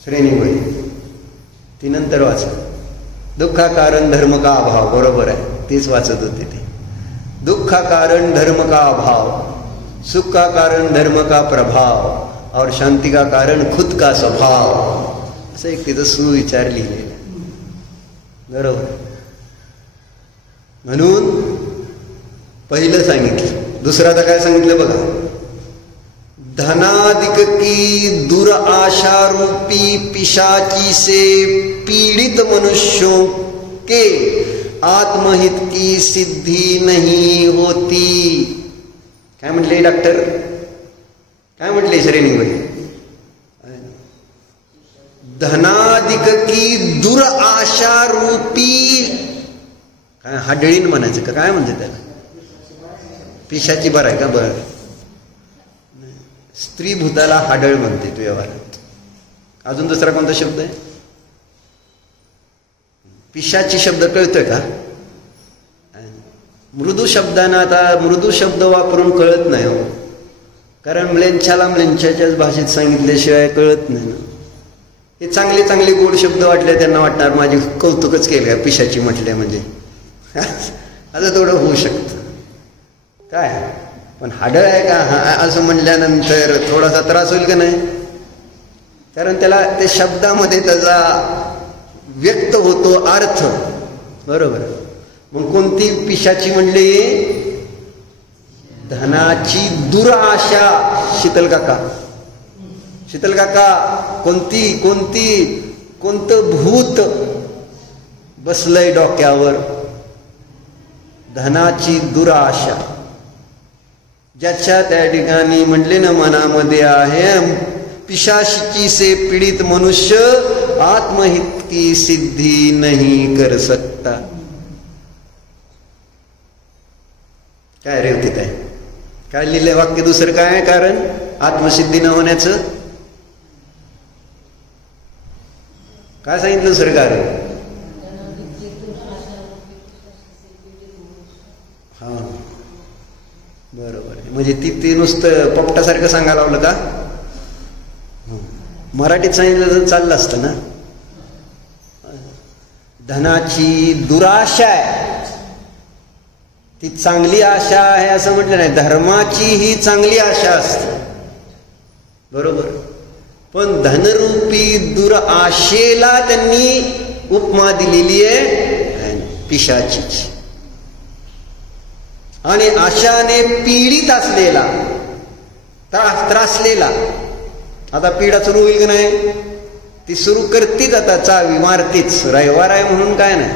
श्रेणीबाई ती नंतर वाचा. दुःखा कारण धर्म का अभाव, बरोबर आहे, तीच वाचत होती ती. दुःखा कारण धर्म का अभाव, सुख का कारण धर्म का प्रभाव और शांति का कारण खुद का स्वभाव. असं एक तिथं सुविचार लिहिलेला. बरोबर. म्हणून पहिलं सांगितलं. दुसरं आता काय सांगितलं बघा. धनादिक की दुराशा रूपी पिशाची से पीड़ित मनुष्यों के आत्महित की सिद्धि नहीं होती. काय म्हटले डॉक्टर, काय म्हटले श्रेणीबाई. धनादिक की दुराशा रूपी काय हाडळीन म्हणायचं का, काय म्हणते त्याला, पिशाची बरं आहे का. बरं, स्त्री भूताला हाडळ म्हणते तू व्यवहारात. अजून दुसरा कोणता शब्द आहे. पिशाची शब्द कळतोय का. मृदू शब्दांना आता मृदू शब्द वापरून कळत नाही हो, कारण म्लेंछाला म्लेंछाच्याच भाषेत सांगितल्याशिवाय कळत नाही ना. हे चांगले चांगले गोड शब्द वाटले त्यांना वाटणार माझी कौतुकच केलं का पिशाची म्हटले म्हणजे. आता थोडं होऊ शकतं काय, पण हाडळ आहे का असं म्हटल्यानंतर थोडासा त्रास होईल का नाही. कारण त्याला ते शब्दामध्ये त्याचा व्यक्त होतो अर्थ. बरोबर. मग कोणती पिशाची म्हणली, धनाची दुराशा. शीतल काका कोणतं भूत बसलंय डोक्यावर. धनाची दुराशा ज्याच्या त्या ठिकाणी म्हटले ना मनामध्ये आहे. पिशाची से पीडित मनुष्य आत्महित की सिद्धि नहीं कर सकता. काय रे होती काय लिहिलंय वाक्य. दुसरं काय आहे कारण आत्मसिद्धी न होण्याचं. काय सांगितलं दुसरं कारण. हा बरोबर आहे. म्हणजे ती नुसतं पोपटासारखं सांगायला लावलं का. मराठीत सांगितलं तर चाललं असतं ना. धनाची दुराशा आहे ती चांगली आशा आहे असं म्हटलं नाही. धर्माची ही चांगली आशा असते. बरोबर. पण धनरूपी दुराशेला त्यांनी उपमा दिलेली आहे पिशाचीची. आणि आशाने पीडित असलेला त्रासलेला. आता पीडा सुरू होईल की नाही. ती सुरू करतीच, आता चावी मारतीच. रविवार आहे म्हणून काय नाही,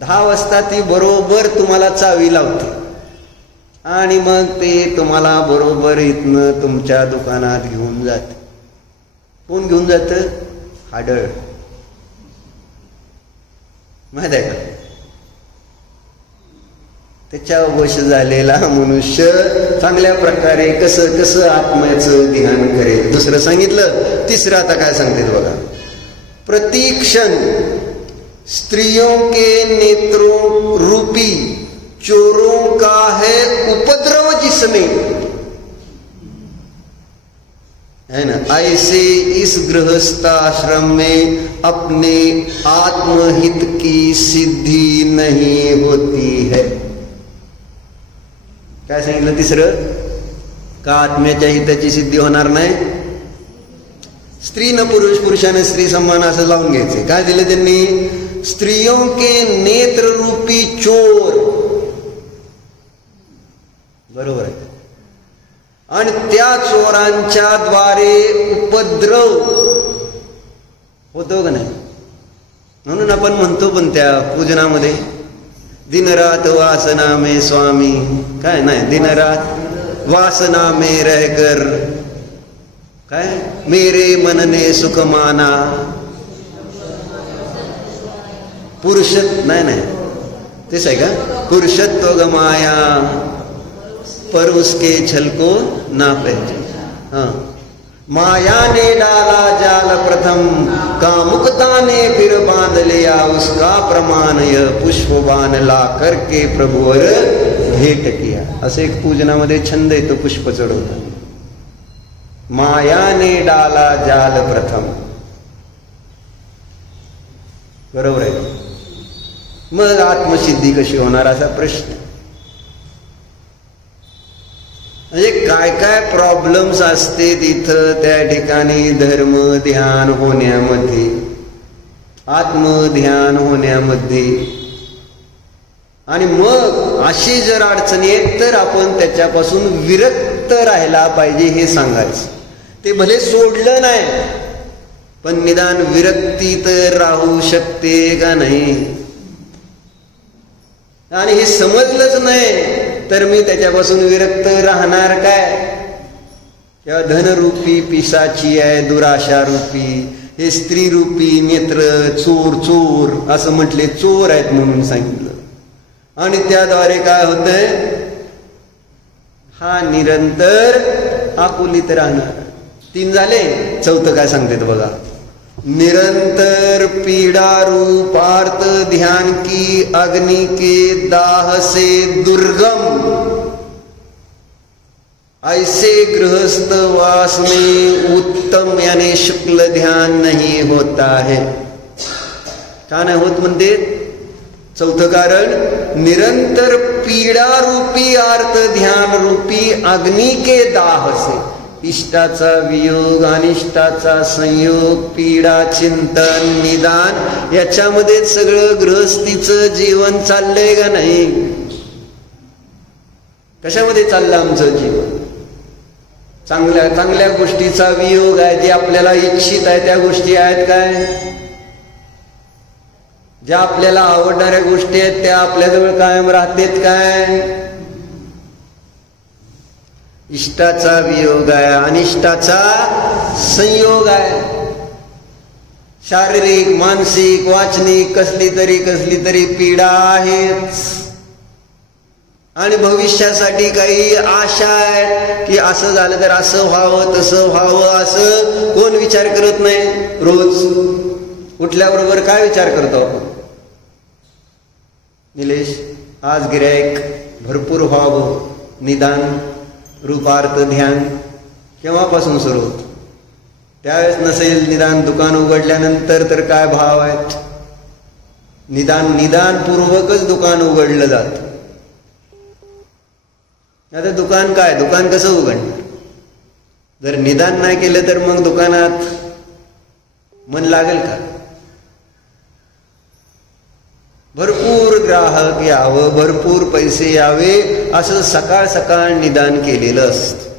10 वाजता ती बरोबर तुम्हाला चावी लावते आणि मग ते तुम्हाला बरोबर इथनं तुमच्या दुकानात घेऊन जाते. कोण घेऊन जातं? हाडळ. माहित आहे का? त्याच्या वश झालेला मनुष्य चांगल्या प्रकारे कसं कसं आत्म्याचं ध्यान करेल. दुसरं सांगितलं. तिसरं आता काय सांगते बघा. प्रतिक्षण स्त्रियों के नेत्रों रूपी चोरों का है उपद्रव जिसमें, है ना, ऐसे इस गृहस्थाश्रम में अपने आत्महित की सिद्धि नहीं होती है. काय सांगितलं तिसरं? का आत्म्याच्या हिताची सिद्धी होणार नाही. स्त्री न पुरुष, पुरुषाने स्त्री समान असं लावून घ्यायचे. काय दिलं त्यांनी? स्त्रियों के नेत्र रूपी चोर. बरोबर आहे. आणि त्या चोरांच्या द्वारे उपद्रव होतो का नाही. म्हणून आपण म्हणतो पण त्या पूजनामध्ये, दिनरात वासना में स्वामी, काय नाही, दिनरात वासना में रहकर काय मेरे मन ने सुख माना. पुरुष नाही तेच आहे का? पुरुषत्व गमाया पर उसके छल को ना पहचाना. हाँ, माया ने डाला जाल प्रथम, कामुकता ने फिर बांध लिया उसका प्रमाण, यह पुष्पबाण ला करके प्रभुवर भेट किया. असं एक पूजनामध्ये छंद येतो पुष्प चढवताना. माया ने डाला जाल प्रथम. बरोबर आहे. मग आत्मसिद्धी कशी होणार असा प्रश्न. म्हणजे काय काय प्रॉब्लेम्स असते तिथं त्या ठिकाणी धर्म ध्यान होण्यामध्ये, आत्मध्यान होण्यामध्ये. आणि मग अशी जर अडचणी आहेत तर आपण त्याच्यापासून विरक्त राहायला पाहिजे हे सांगायचं. ते भले सोडलं नाही पण निदान विरक्ती तर राहू शकते का नाही. आणि हे समजलंच नाही तर मी त्याच्यापासून विरक्त राहणार काय. किंवा धनरूपी पिशाची आहे दुराशा रूपी, हे स्त्री रूपी नेत्र चोर चोर असं म्हटले, चोर आहेत म्हणून सांगितलं. आणि त्याद्वारे काय होतंय, हा निरंतर आकुलित राहणार. 3 झाले. 4थं काय सांगते बघा. निरंतर पीड़ा रूप आर्त ध्यान की अग्नि के दाह से दुर्गम ऐसे गृहस्थ वास में उत्तम यानी शुक्ल ध्यान नहीं होता है. का नाही होत म्हणते? 4थं कारण, निरंतर पीड़ा रूपी आर्त ध्यान रूपी अग्नि के दाह से, इष्टाचा वियोग अनिष्टाचा संयोग, पीडा, चिंतन, निदान याच्यामध्ये सगळं गृहस्थीचं जीवन चाललंय का नाही. कशामध्ये चाललं आमचं जीवन? चांगल्या चांगल्या गोष्टीचा वियोग आहे, जे आपल्याला इच्छित आहे त्या गोष्टी आहेत काय? ज्या आपल्याला आवडणाऱ्या गोष्टी आहेत त्या आपल्याजवळ कायम राहतेत काय? इष्टाचा वियोग आहे, अनिष्टाचा संयोग आहे. शारीरिक मानसिक वाचनिक कसली तरी पीडा आहेच. आणि भविष्यासाठी काही आशा आहे की असं झालं तर असं व्हावं तसं व्हावं, असं कोण विचार करत नाही. रोज उठल्याबरोबर काय विचार करतो निलेश? आज गिऱ्हाईक भरपूर व्हावं, निदान रूपार्थ ध्यान केव्हापासून सुरू होत? त्यावेळेस नसेल निदान दुकान उघडल्यानंतर तर काय भाव आहेत. निदानपूर्वकच दुकान उघडलं जात. आता दुकान काय, दुकान कसं उघडणार? जर निदान नाही केलं तर मग दुकानात मन लागेल का? भरपूर ग्राहक यावं, भरपूर पैसे यावे असं सकाळ सकाळ निदान केलेलं असतं.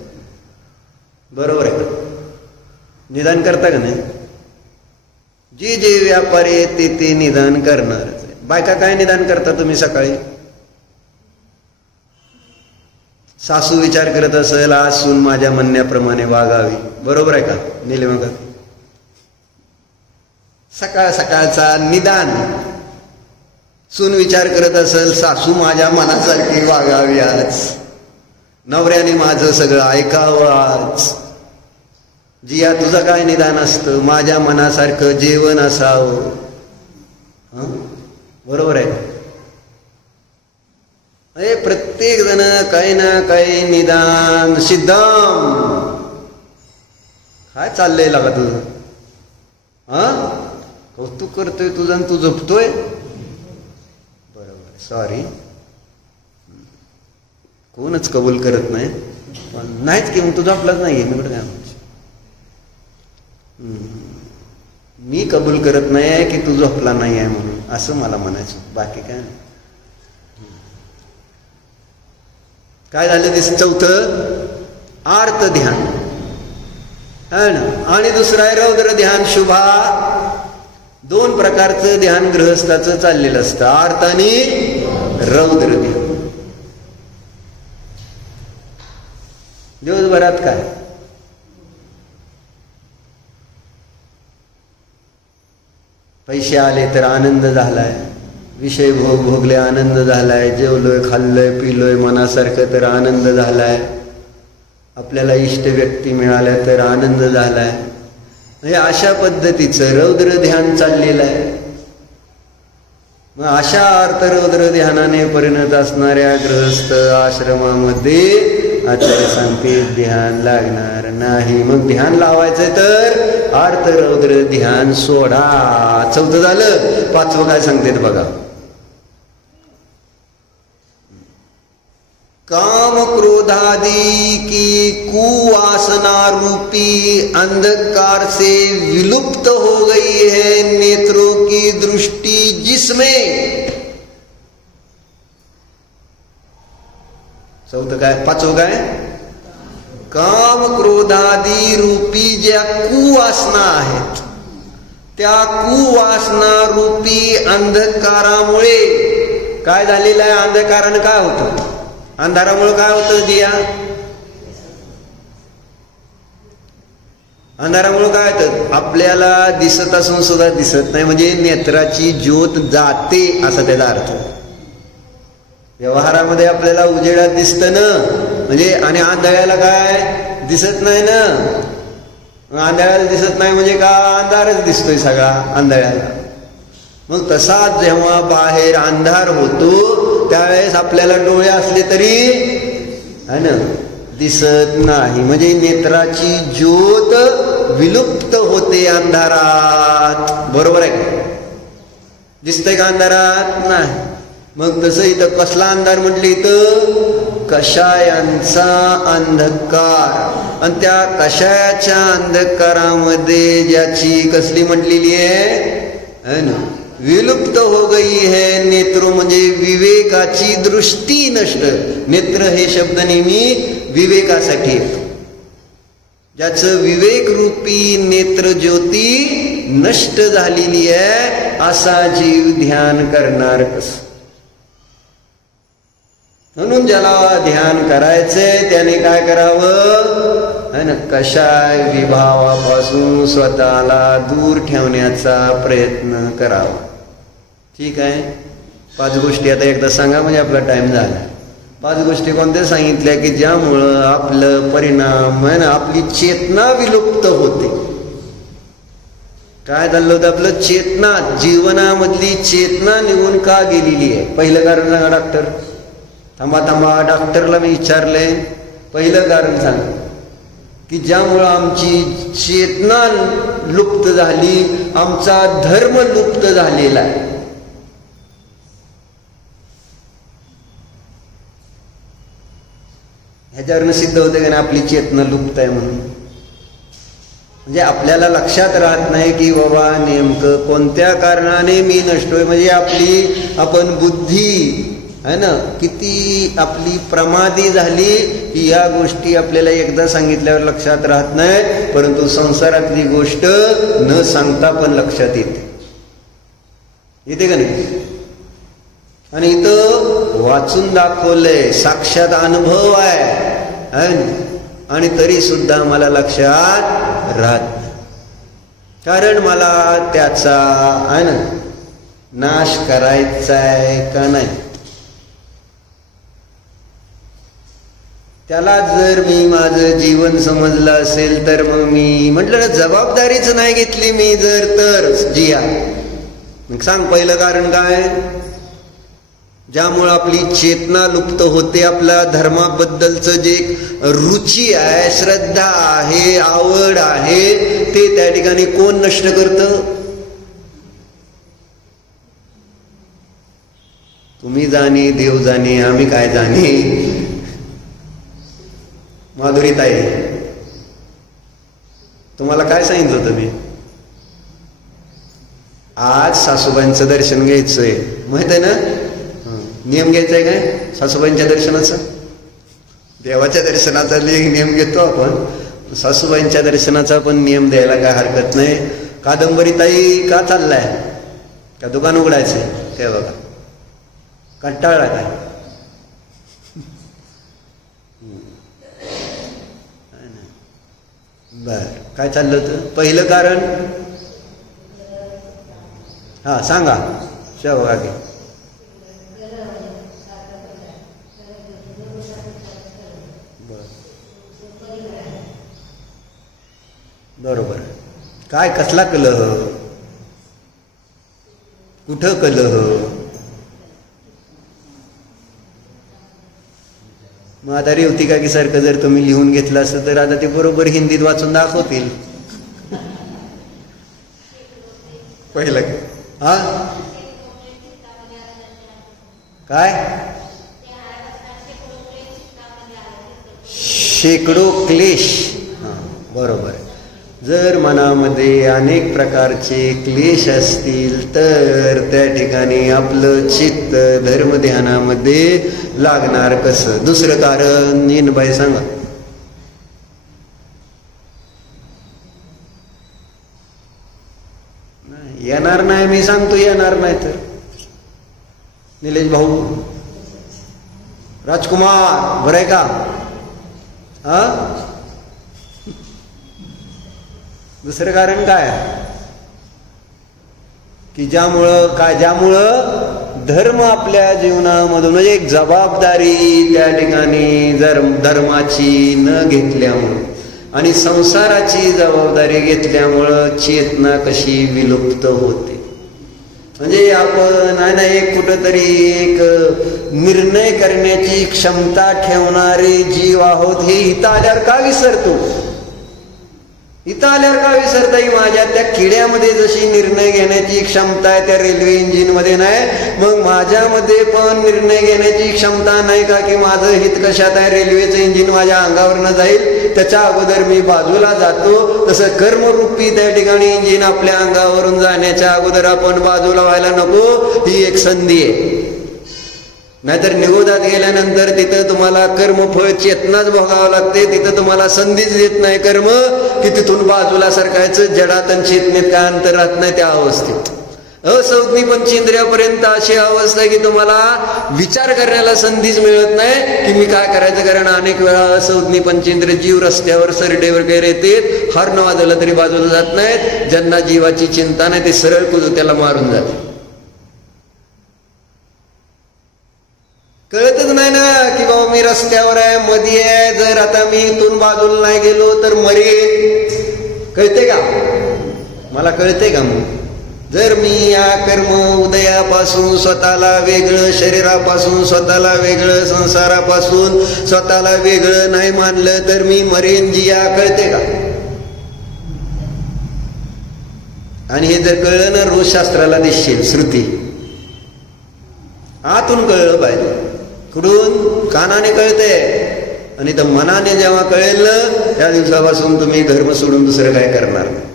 बरोबर आहे का? निदान करता का नाही? जे जे व्यापारी आहे ते निदान करणारच आहे. बायका काय निदान करता तुम्ही सकाळी? सासू विचार करत असेल आज सून माझ्या म्हणण्याप्रमाणे वागावी, बरोबर आहे का निलिमा? सकाळ सकाळचा निदान सून विचार करत असेल सासू माझ्या मनासारखी वागावी, आज नवऱ्याने माझं सगळं ऐकावं, आज जिया तुझं काय निदान असतं? माझ्या मनासारखं जेवण असावं, बरोबर आहे? अरे प्रत्येक जण काही ना काही निदान सिद्धम. काय चाललंय लागा तुझं? कौतुक करतोय तुझं आणि तू झोपतोय, बरोबर? सॉरी, कोणच कबूल करत नाही, पण नाहीच की मग तू झोपलाच नाहीये, मी कुठं काय म्हणतो? मी कबूल करत नाही आहे की तू झोपला नाही आहे म्हणून, असं मला म्हणायचं, बाकी काय नाही. काय झालं दिस? चौथं आर्त ध्यान है ना, आणि दुसरं आहे रौद्र ध्यान. शुभा. दोन प्रकारचं ध्यान गृहस्थाचं चाललेलं असतं, आर्त आणि रौद्र ध्यान. दिवसभरात काय पैसे आले तर आनंद झालाय, विषय भोगले आनंद झालाय, जेवलोय खाल्लोय पिलोय मनासारखं तर आनंद झालाय, आपल्याला इष्ट व्यक्ती मिळाल्या तर आनंद झालाय. म्हणजे अशा पद्धतीचं रौद्र ध्यान चाललेलं आहे. मग अशा अर्थ रौद्र ध्यानाने परिणत असणाऱ्या गृहस्थ आश्रमामध्ये आचार्य सांगते ध्यान लागणार नाही. मग ध्यान लावायचं तर अर्थ रौद्र ध्यान सोडा. चौथं झालं. पाचवं काय सांगते बघा. काम क्रोधादि की कुवासना रूपी अंधकार से विलुप्त हो गई है नेत्रों की दृष्टि, जिसमें चौथं काय पाचवं काय काम क्रोधादि रूपी ज्या कुवासना आहेत त्या कुवासना रूपी अंधकारामुळे काय झालेलं आहे. अंधकारानं काय होतं, अंधारामुळे काय होतं दिया, अंधारामुळे काय होतं आपल्याला दिसत असून सुद्धा दिसत नाही, म्हणजे नेत्राची ज्योत जाते असा त्याचा अर्थ. व्यवहारामध्ये आपल्याला उजेडात दिसतं ना, म्हणजे आणि आंधळ्याला काय दिसत नाही ना, आंधळ्याला दिसत नाही म्हणजे का अंधारच दिसतोय सगळा आंधळ्याला. मग तसा जेव्हा बाहेर अंधार होतो त्यावेळेस आपल्याला डोळे असले तरी है ना दिसत नाही, म्हणजे नेत्राची ज्योत विलुप्त होते अंधारात. बरोबर आहे का? दिसतंय का अंधारात? नाही. मग तसं इथं कसला अंधार म्हटलं, इथं कषायांचा अंधकार. आणि त्या कषायाच्या अंधकारामध्ये ज्याची कसली म्हटलेली आहे ना विलुप्त हो गई है नेत्रो, म्हणजे विवेकाची दृष्टी नष्ट. नेत्र हे शब्द नेहमी विवेकासाठी येतो. ज्याचं विवेक रूपी नेत्र ज्योती नष्ट झालेली आहे असा जीव ध्यान करणार कसं. म्हणून ज्याला ध्यान करायचंय त्याने काय करावं है ना, कषाय विभावापासून स्वतःला दूर ठेवण्याचा प्रयत्न करावा. ठीक आहे. 5 गोष्टी आता एकदा सांगा म्हणजे आपला टाइम झाला. 5 गोष्टी कोणत्या सांगितल्या की ज्यामुळं आपलं परिणाम आहे ना, आपली चेतना विलुप्त होते. काय झालं होतं, आपलं चेतना जीवनामधली चेतना निघून का गेलेली आहे. पहिलं कारण सांगा डॉक्टर. थांबा थांबा, डॉक्टरला मी विचारले. पहिलं कारण सांग की ज्यामुळं आमची चेतना लुप्त झाली, आमचा धर्म लुप्त झालेला आहे. ह्याच्यावरनं सिद्ध होते का आपली चेतना लुप्त आहे म्हणून. म्हणजे आपल्याला लक्षात राहत नाही की बाबा नेमकं कोणत्या कारणाने मी नष्टोय. म्हणजे आपण बुद्धी आहे ना, किती आपली प्रमादी झाली की या गोष्टी आपल्याला एकदा सांगितल्यावर लक्षात राहत नाही, परंतु संसारातली गोष्ट न सांगता पण लक्षात येते का नाही. आणि इथं वाचून दाखवलंय, साक्षात अनुभव आहे आणि तरी सुद्धा मला लक्षात राहत, कारण मला त्याचा आहे ना नाश करायचा आहे का नाही. त्याला जर मी माझं जीवन समजलं असेल तर मग मी म्हटलं ना, जबाबदारीच नाही घेतली मी जर, तर जिया. मग सांग पहिलं कारण काय, ज्यामुळे आपली चेतना लुप्त होते, आपल्या धर्माबद्दलचं जे रुची आहे, श्रद्धा आहे, आवड आहे, ते त्या ठिकाणी कोण नष्ट करतं. तुम्ही जाणे, देव जाणे, आम्ही काय जाणे. माधुरीताई, तुम्हाला काय सांगितलं होतं मी, आज सासूबाईंचं दर्शन घ्यायचंय, माहित आहे ना. नियम घ्यायचा आहे काय सासूबाईंच्या दर्शनाचा, देवाच्या दर्शनाचा नियम घेतो आपण, सासूबाईंच्या दर्शनाचा पण नियम द्यायला काय हरकत नाही. कादंबरीताई का चाललाय, का दुकान उघडायचंय, ते बघा कंटाळला काय. बर, काय चाललं होतं पहिलं कारण, हा सांगा शेवगा की. बरोबर, काय कसला कलह, कुठं कलह. मग आता रेवती की सारखं जर तुम्ही लिहून घेतलं असतं तर आता ते बरोबर हिंदीत वाचून दाखवतील. पहिलं हा काय, शेकडो क्लेश. हा बरोबर, जर मनामध्ये अनेक प्रकारचे क्लेश असतील तर त्या ठिकाणी आपलं चित्त धर्मध्यानामध्ये लागणार कसं. दुसरं कारण नीनबाई सांगा. येणार नाही, मी सांगतो येणार नाही तर. निलेश भाऊ, राजकुमार बरं आहे का, हा. दुसरं कारण काय की ज्यामुळं धर्म आपल्या जीवनामधून म्हणजे एक जबाबदारी त्या ठिकाणी धर्माची न घेतल्यामुळं आणि संसाराची जबाबदारी घेतल्यामुळं चेतना कशी विलुप्त होते. म्हणजे आपण आहे ना, एक कुठंतरी एक निर्णय करण्याची क्षमता ठेवणारे जीव आहोत हे इथं आल्यावर का विसरतो. इथं आल्यावर का विसरता येईल. माझ्या त्या किड्यामध्ये जशी निर्णय घेण्याची क्षमता आहे त्या रेल्वे इंजिन मध्ये नाही, मग माझ्यामध्ये पण निर्णय घेण्याची क्षमता नाही का की माझं हित कशात आहे, रेल्वेचं इंजिन माझ्या अंगावरनं जाईल त्याच्या अगोदर मी बाजूला जातो. तसं कर्मरूपी त्या ठिकाणी इंजिन आपल्या अंगावरून जाण्याच्या अगोदर आपण बाजूला व्हायला नको. ही एक संधी आहे. नाहीतर निगोदात गेल्यानंतर तिथं तुम्हाला कर्मफळ चेतनाच भोगावं लागते. तिथं तुम्हाला संधीच देत नाही कर्म की तिथून बाजूला सरकायचं. जडात आणि चेतनेत काय अंतर राहत नाही त्या अवस्थेत. असंज्ञी पंचेंद्रियापर्यंत अशी अवस्था की तुम्हाला विचार करण्याला संधीच मिळत नाही की मी काय करायचं. कारण अनेक वेळा असंज्ञी पंचेंद्रिय जीव रस्त्यावर सरडेवर वगैरे येते, हॉर्न वाजवला तरी बाजूला जात नाहीत. ज्यांना जीवाची चिंता नाही ते सरळ कुजू त्याला मारून जाते. कळतच नाही ना की बाबा मी रस्त्यावर आहे, मध्ये आहे, जर आता मी इथून बाजूला नाही गेलो तर मरेन. कळते का मला, कळते का. मग जर मी या कर्म उदयापासून स्वतःला वेगळं, शरीरापासून स्वतःला वेगळं, संसारापासून स्वतःला वेगळं नाही मानलं तर मी मरेन जिया. कळते का. आणि हे जर कळलं ना, रोज शास्त्राला दिसशील श्रुती आतून कळलं पाहिजे. कुठून कानाने कळते आणि तर मनाने जेव्हा कळेल ना त्या दिवसापासून तुम्ही धर्म सोडून दुसरं काय करणार नाही.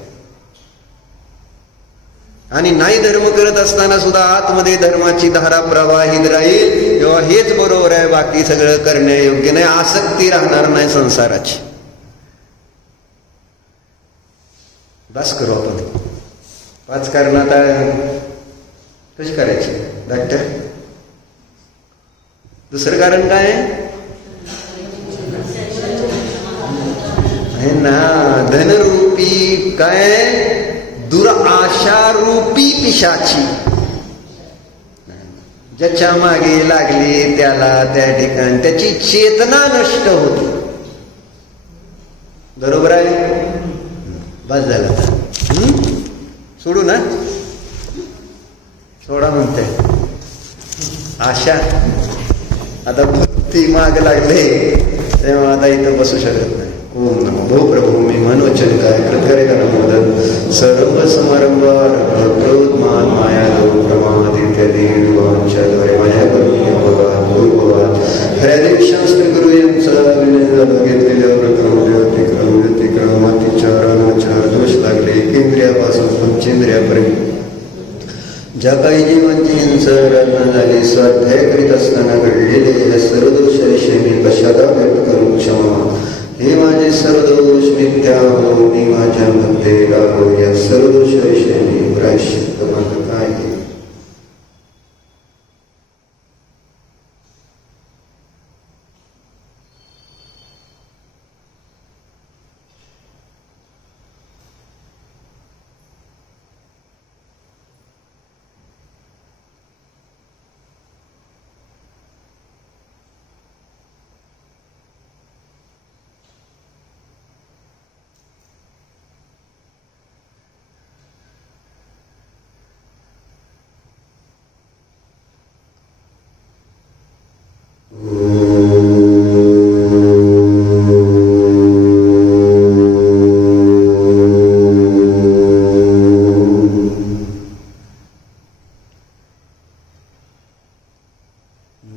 आणि नाही धर्म करत असताना सुद्धा आतमध्ये धर्माची धारा प्रवाहित राहील, तेव्हा हेच बरोबर आहे, बाकी सगळं करण्यायोग्य नाही. आसक्ती राहणार नाही संसाराची. बस करू आपण. 5 कारण आता कशी करायची डॉक्टर? दुसरं कारण काय आहे ना? धनरूपी काय? दुराशारूपी पिशाची. ज्याच्या मागे लागली त्याला त्या ठिकाणी त्याची चेतना नष्ट होती. बरोबर आहे? बस झालं. सोडू ना? सोडा म्हणते आशा. आता भक्ती माग लागले तेव्हा आता इथं बसू शकत नाही. ओम नमो भो प्रभू मी मनोचन काय प्रकारे मोदन सर्व समारंभ क्रोधमान माया लोक प्रमाद इत्यादी विवाहांच्याद्वारे माझ्या करून भगवान खऱ्या देवी शास्त्र गुरु यांचा विनय घेतलेल्या व्यतिक्रम अतिचार अनाचार दोष लागले केंद्रियापासून पंचेंद्रियापर्यंत ज्या काही जीवांची हिंसा झाली स्वाध्याय करीत असताना घडलेले या सर्व दोषाविषयी मी पश्चाताप व्यक्त करून क्षमा. हे माझे सर्व दोष मिथ्या हो, मी माझ्या मध्ये राहो. या सर्व दोषाविषयी मी प्रायश्चित्त माझं काय आहे?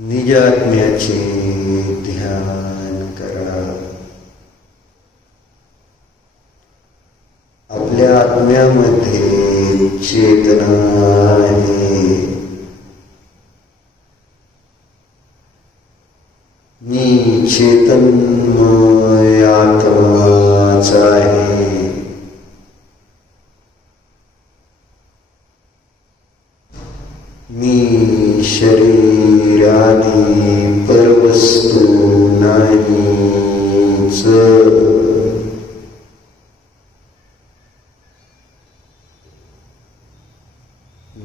निजात्म्याचे ध्यान करा. आपल्या आत्म्यामध्ये चेतना आहे. मी चेतनमय आत्माच आहे. मी शरीरादी परवस्तू नाहीच.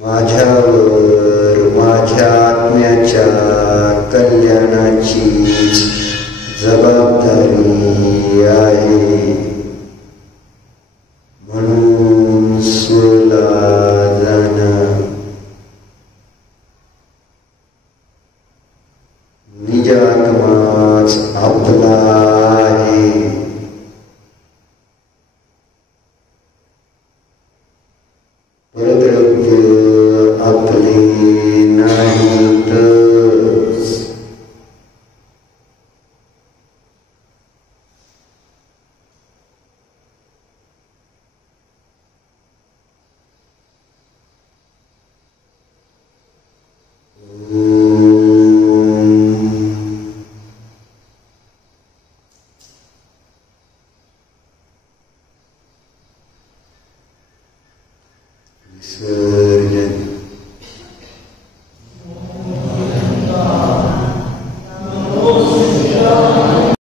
माझ्यावर माझ्या आत्म्याच्या कल्याणाची जबाबदारी आहे. म्हणून स्वला जाणं. निजात्माच आपला आहे. परद्रव्य आपले नाहीत. So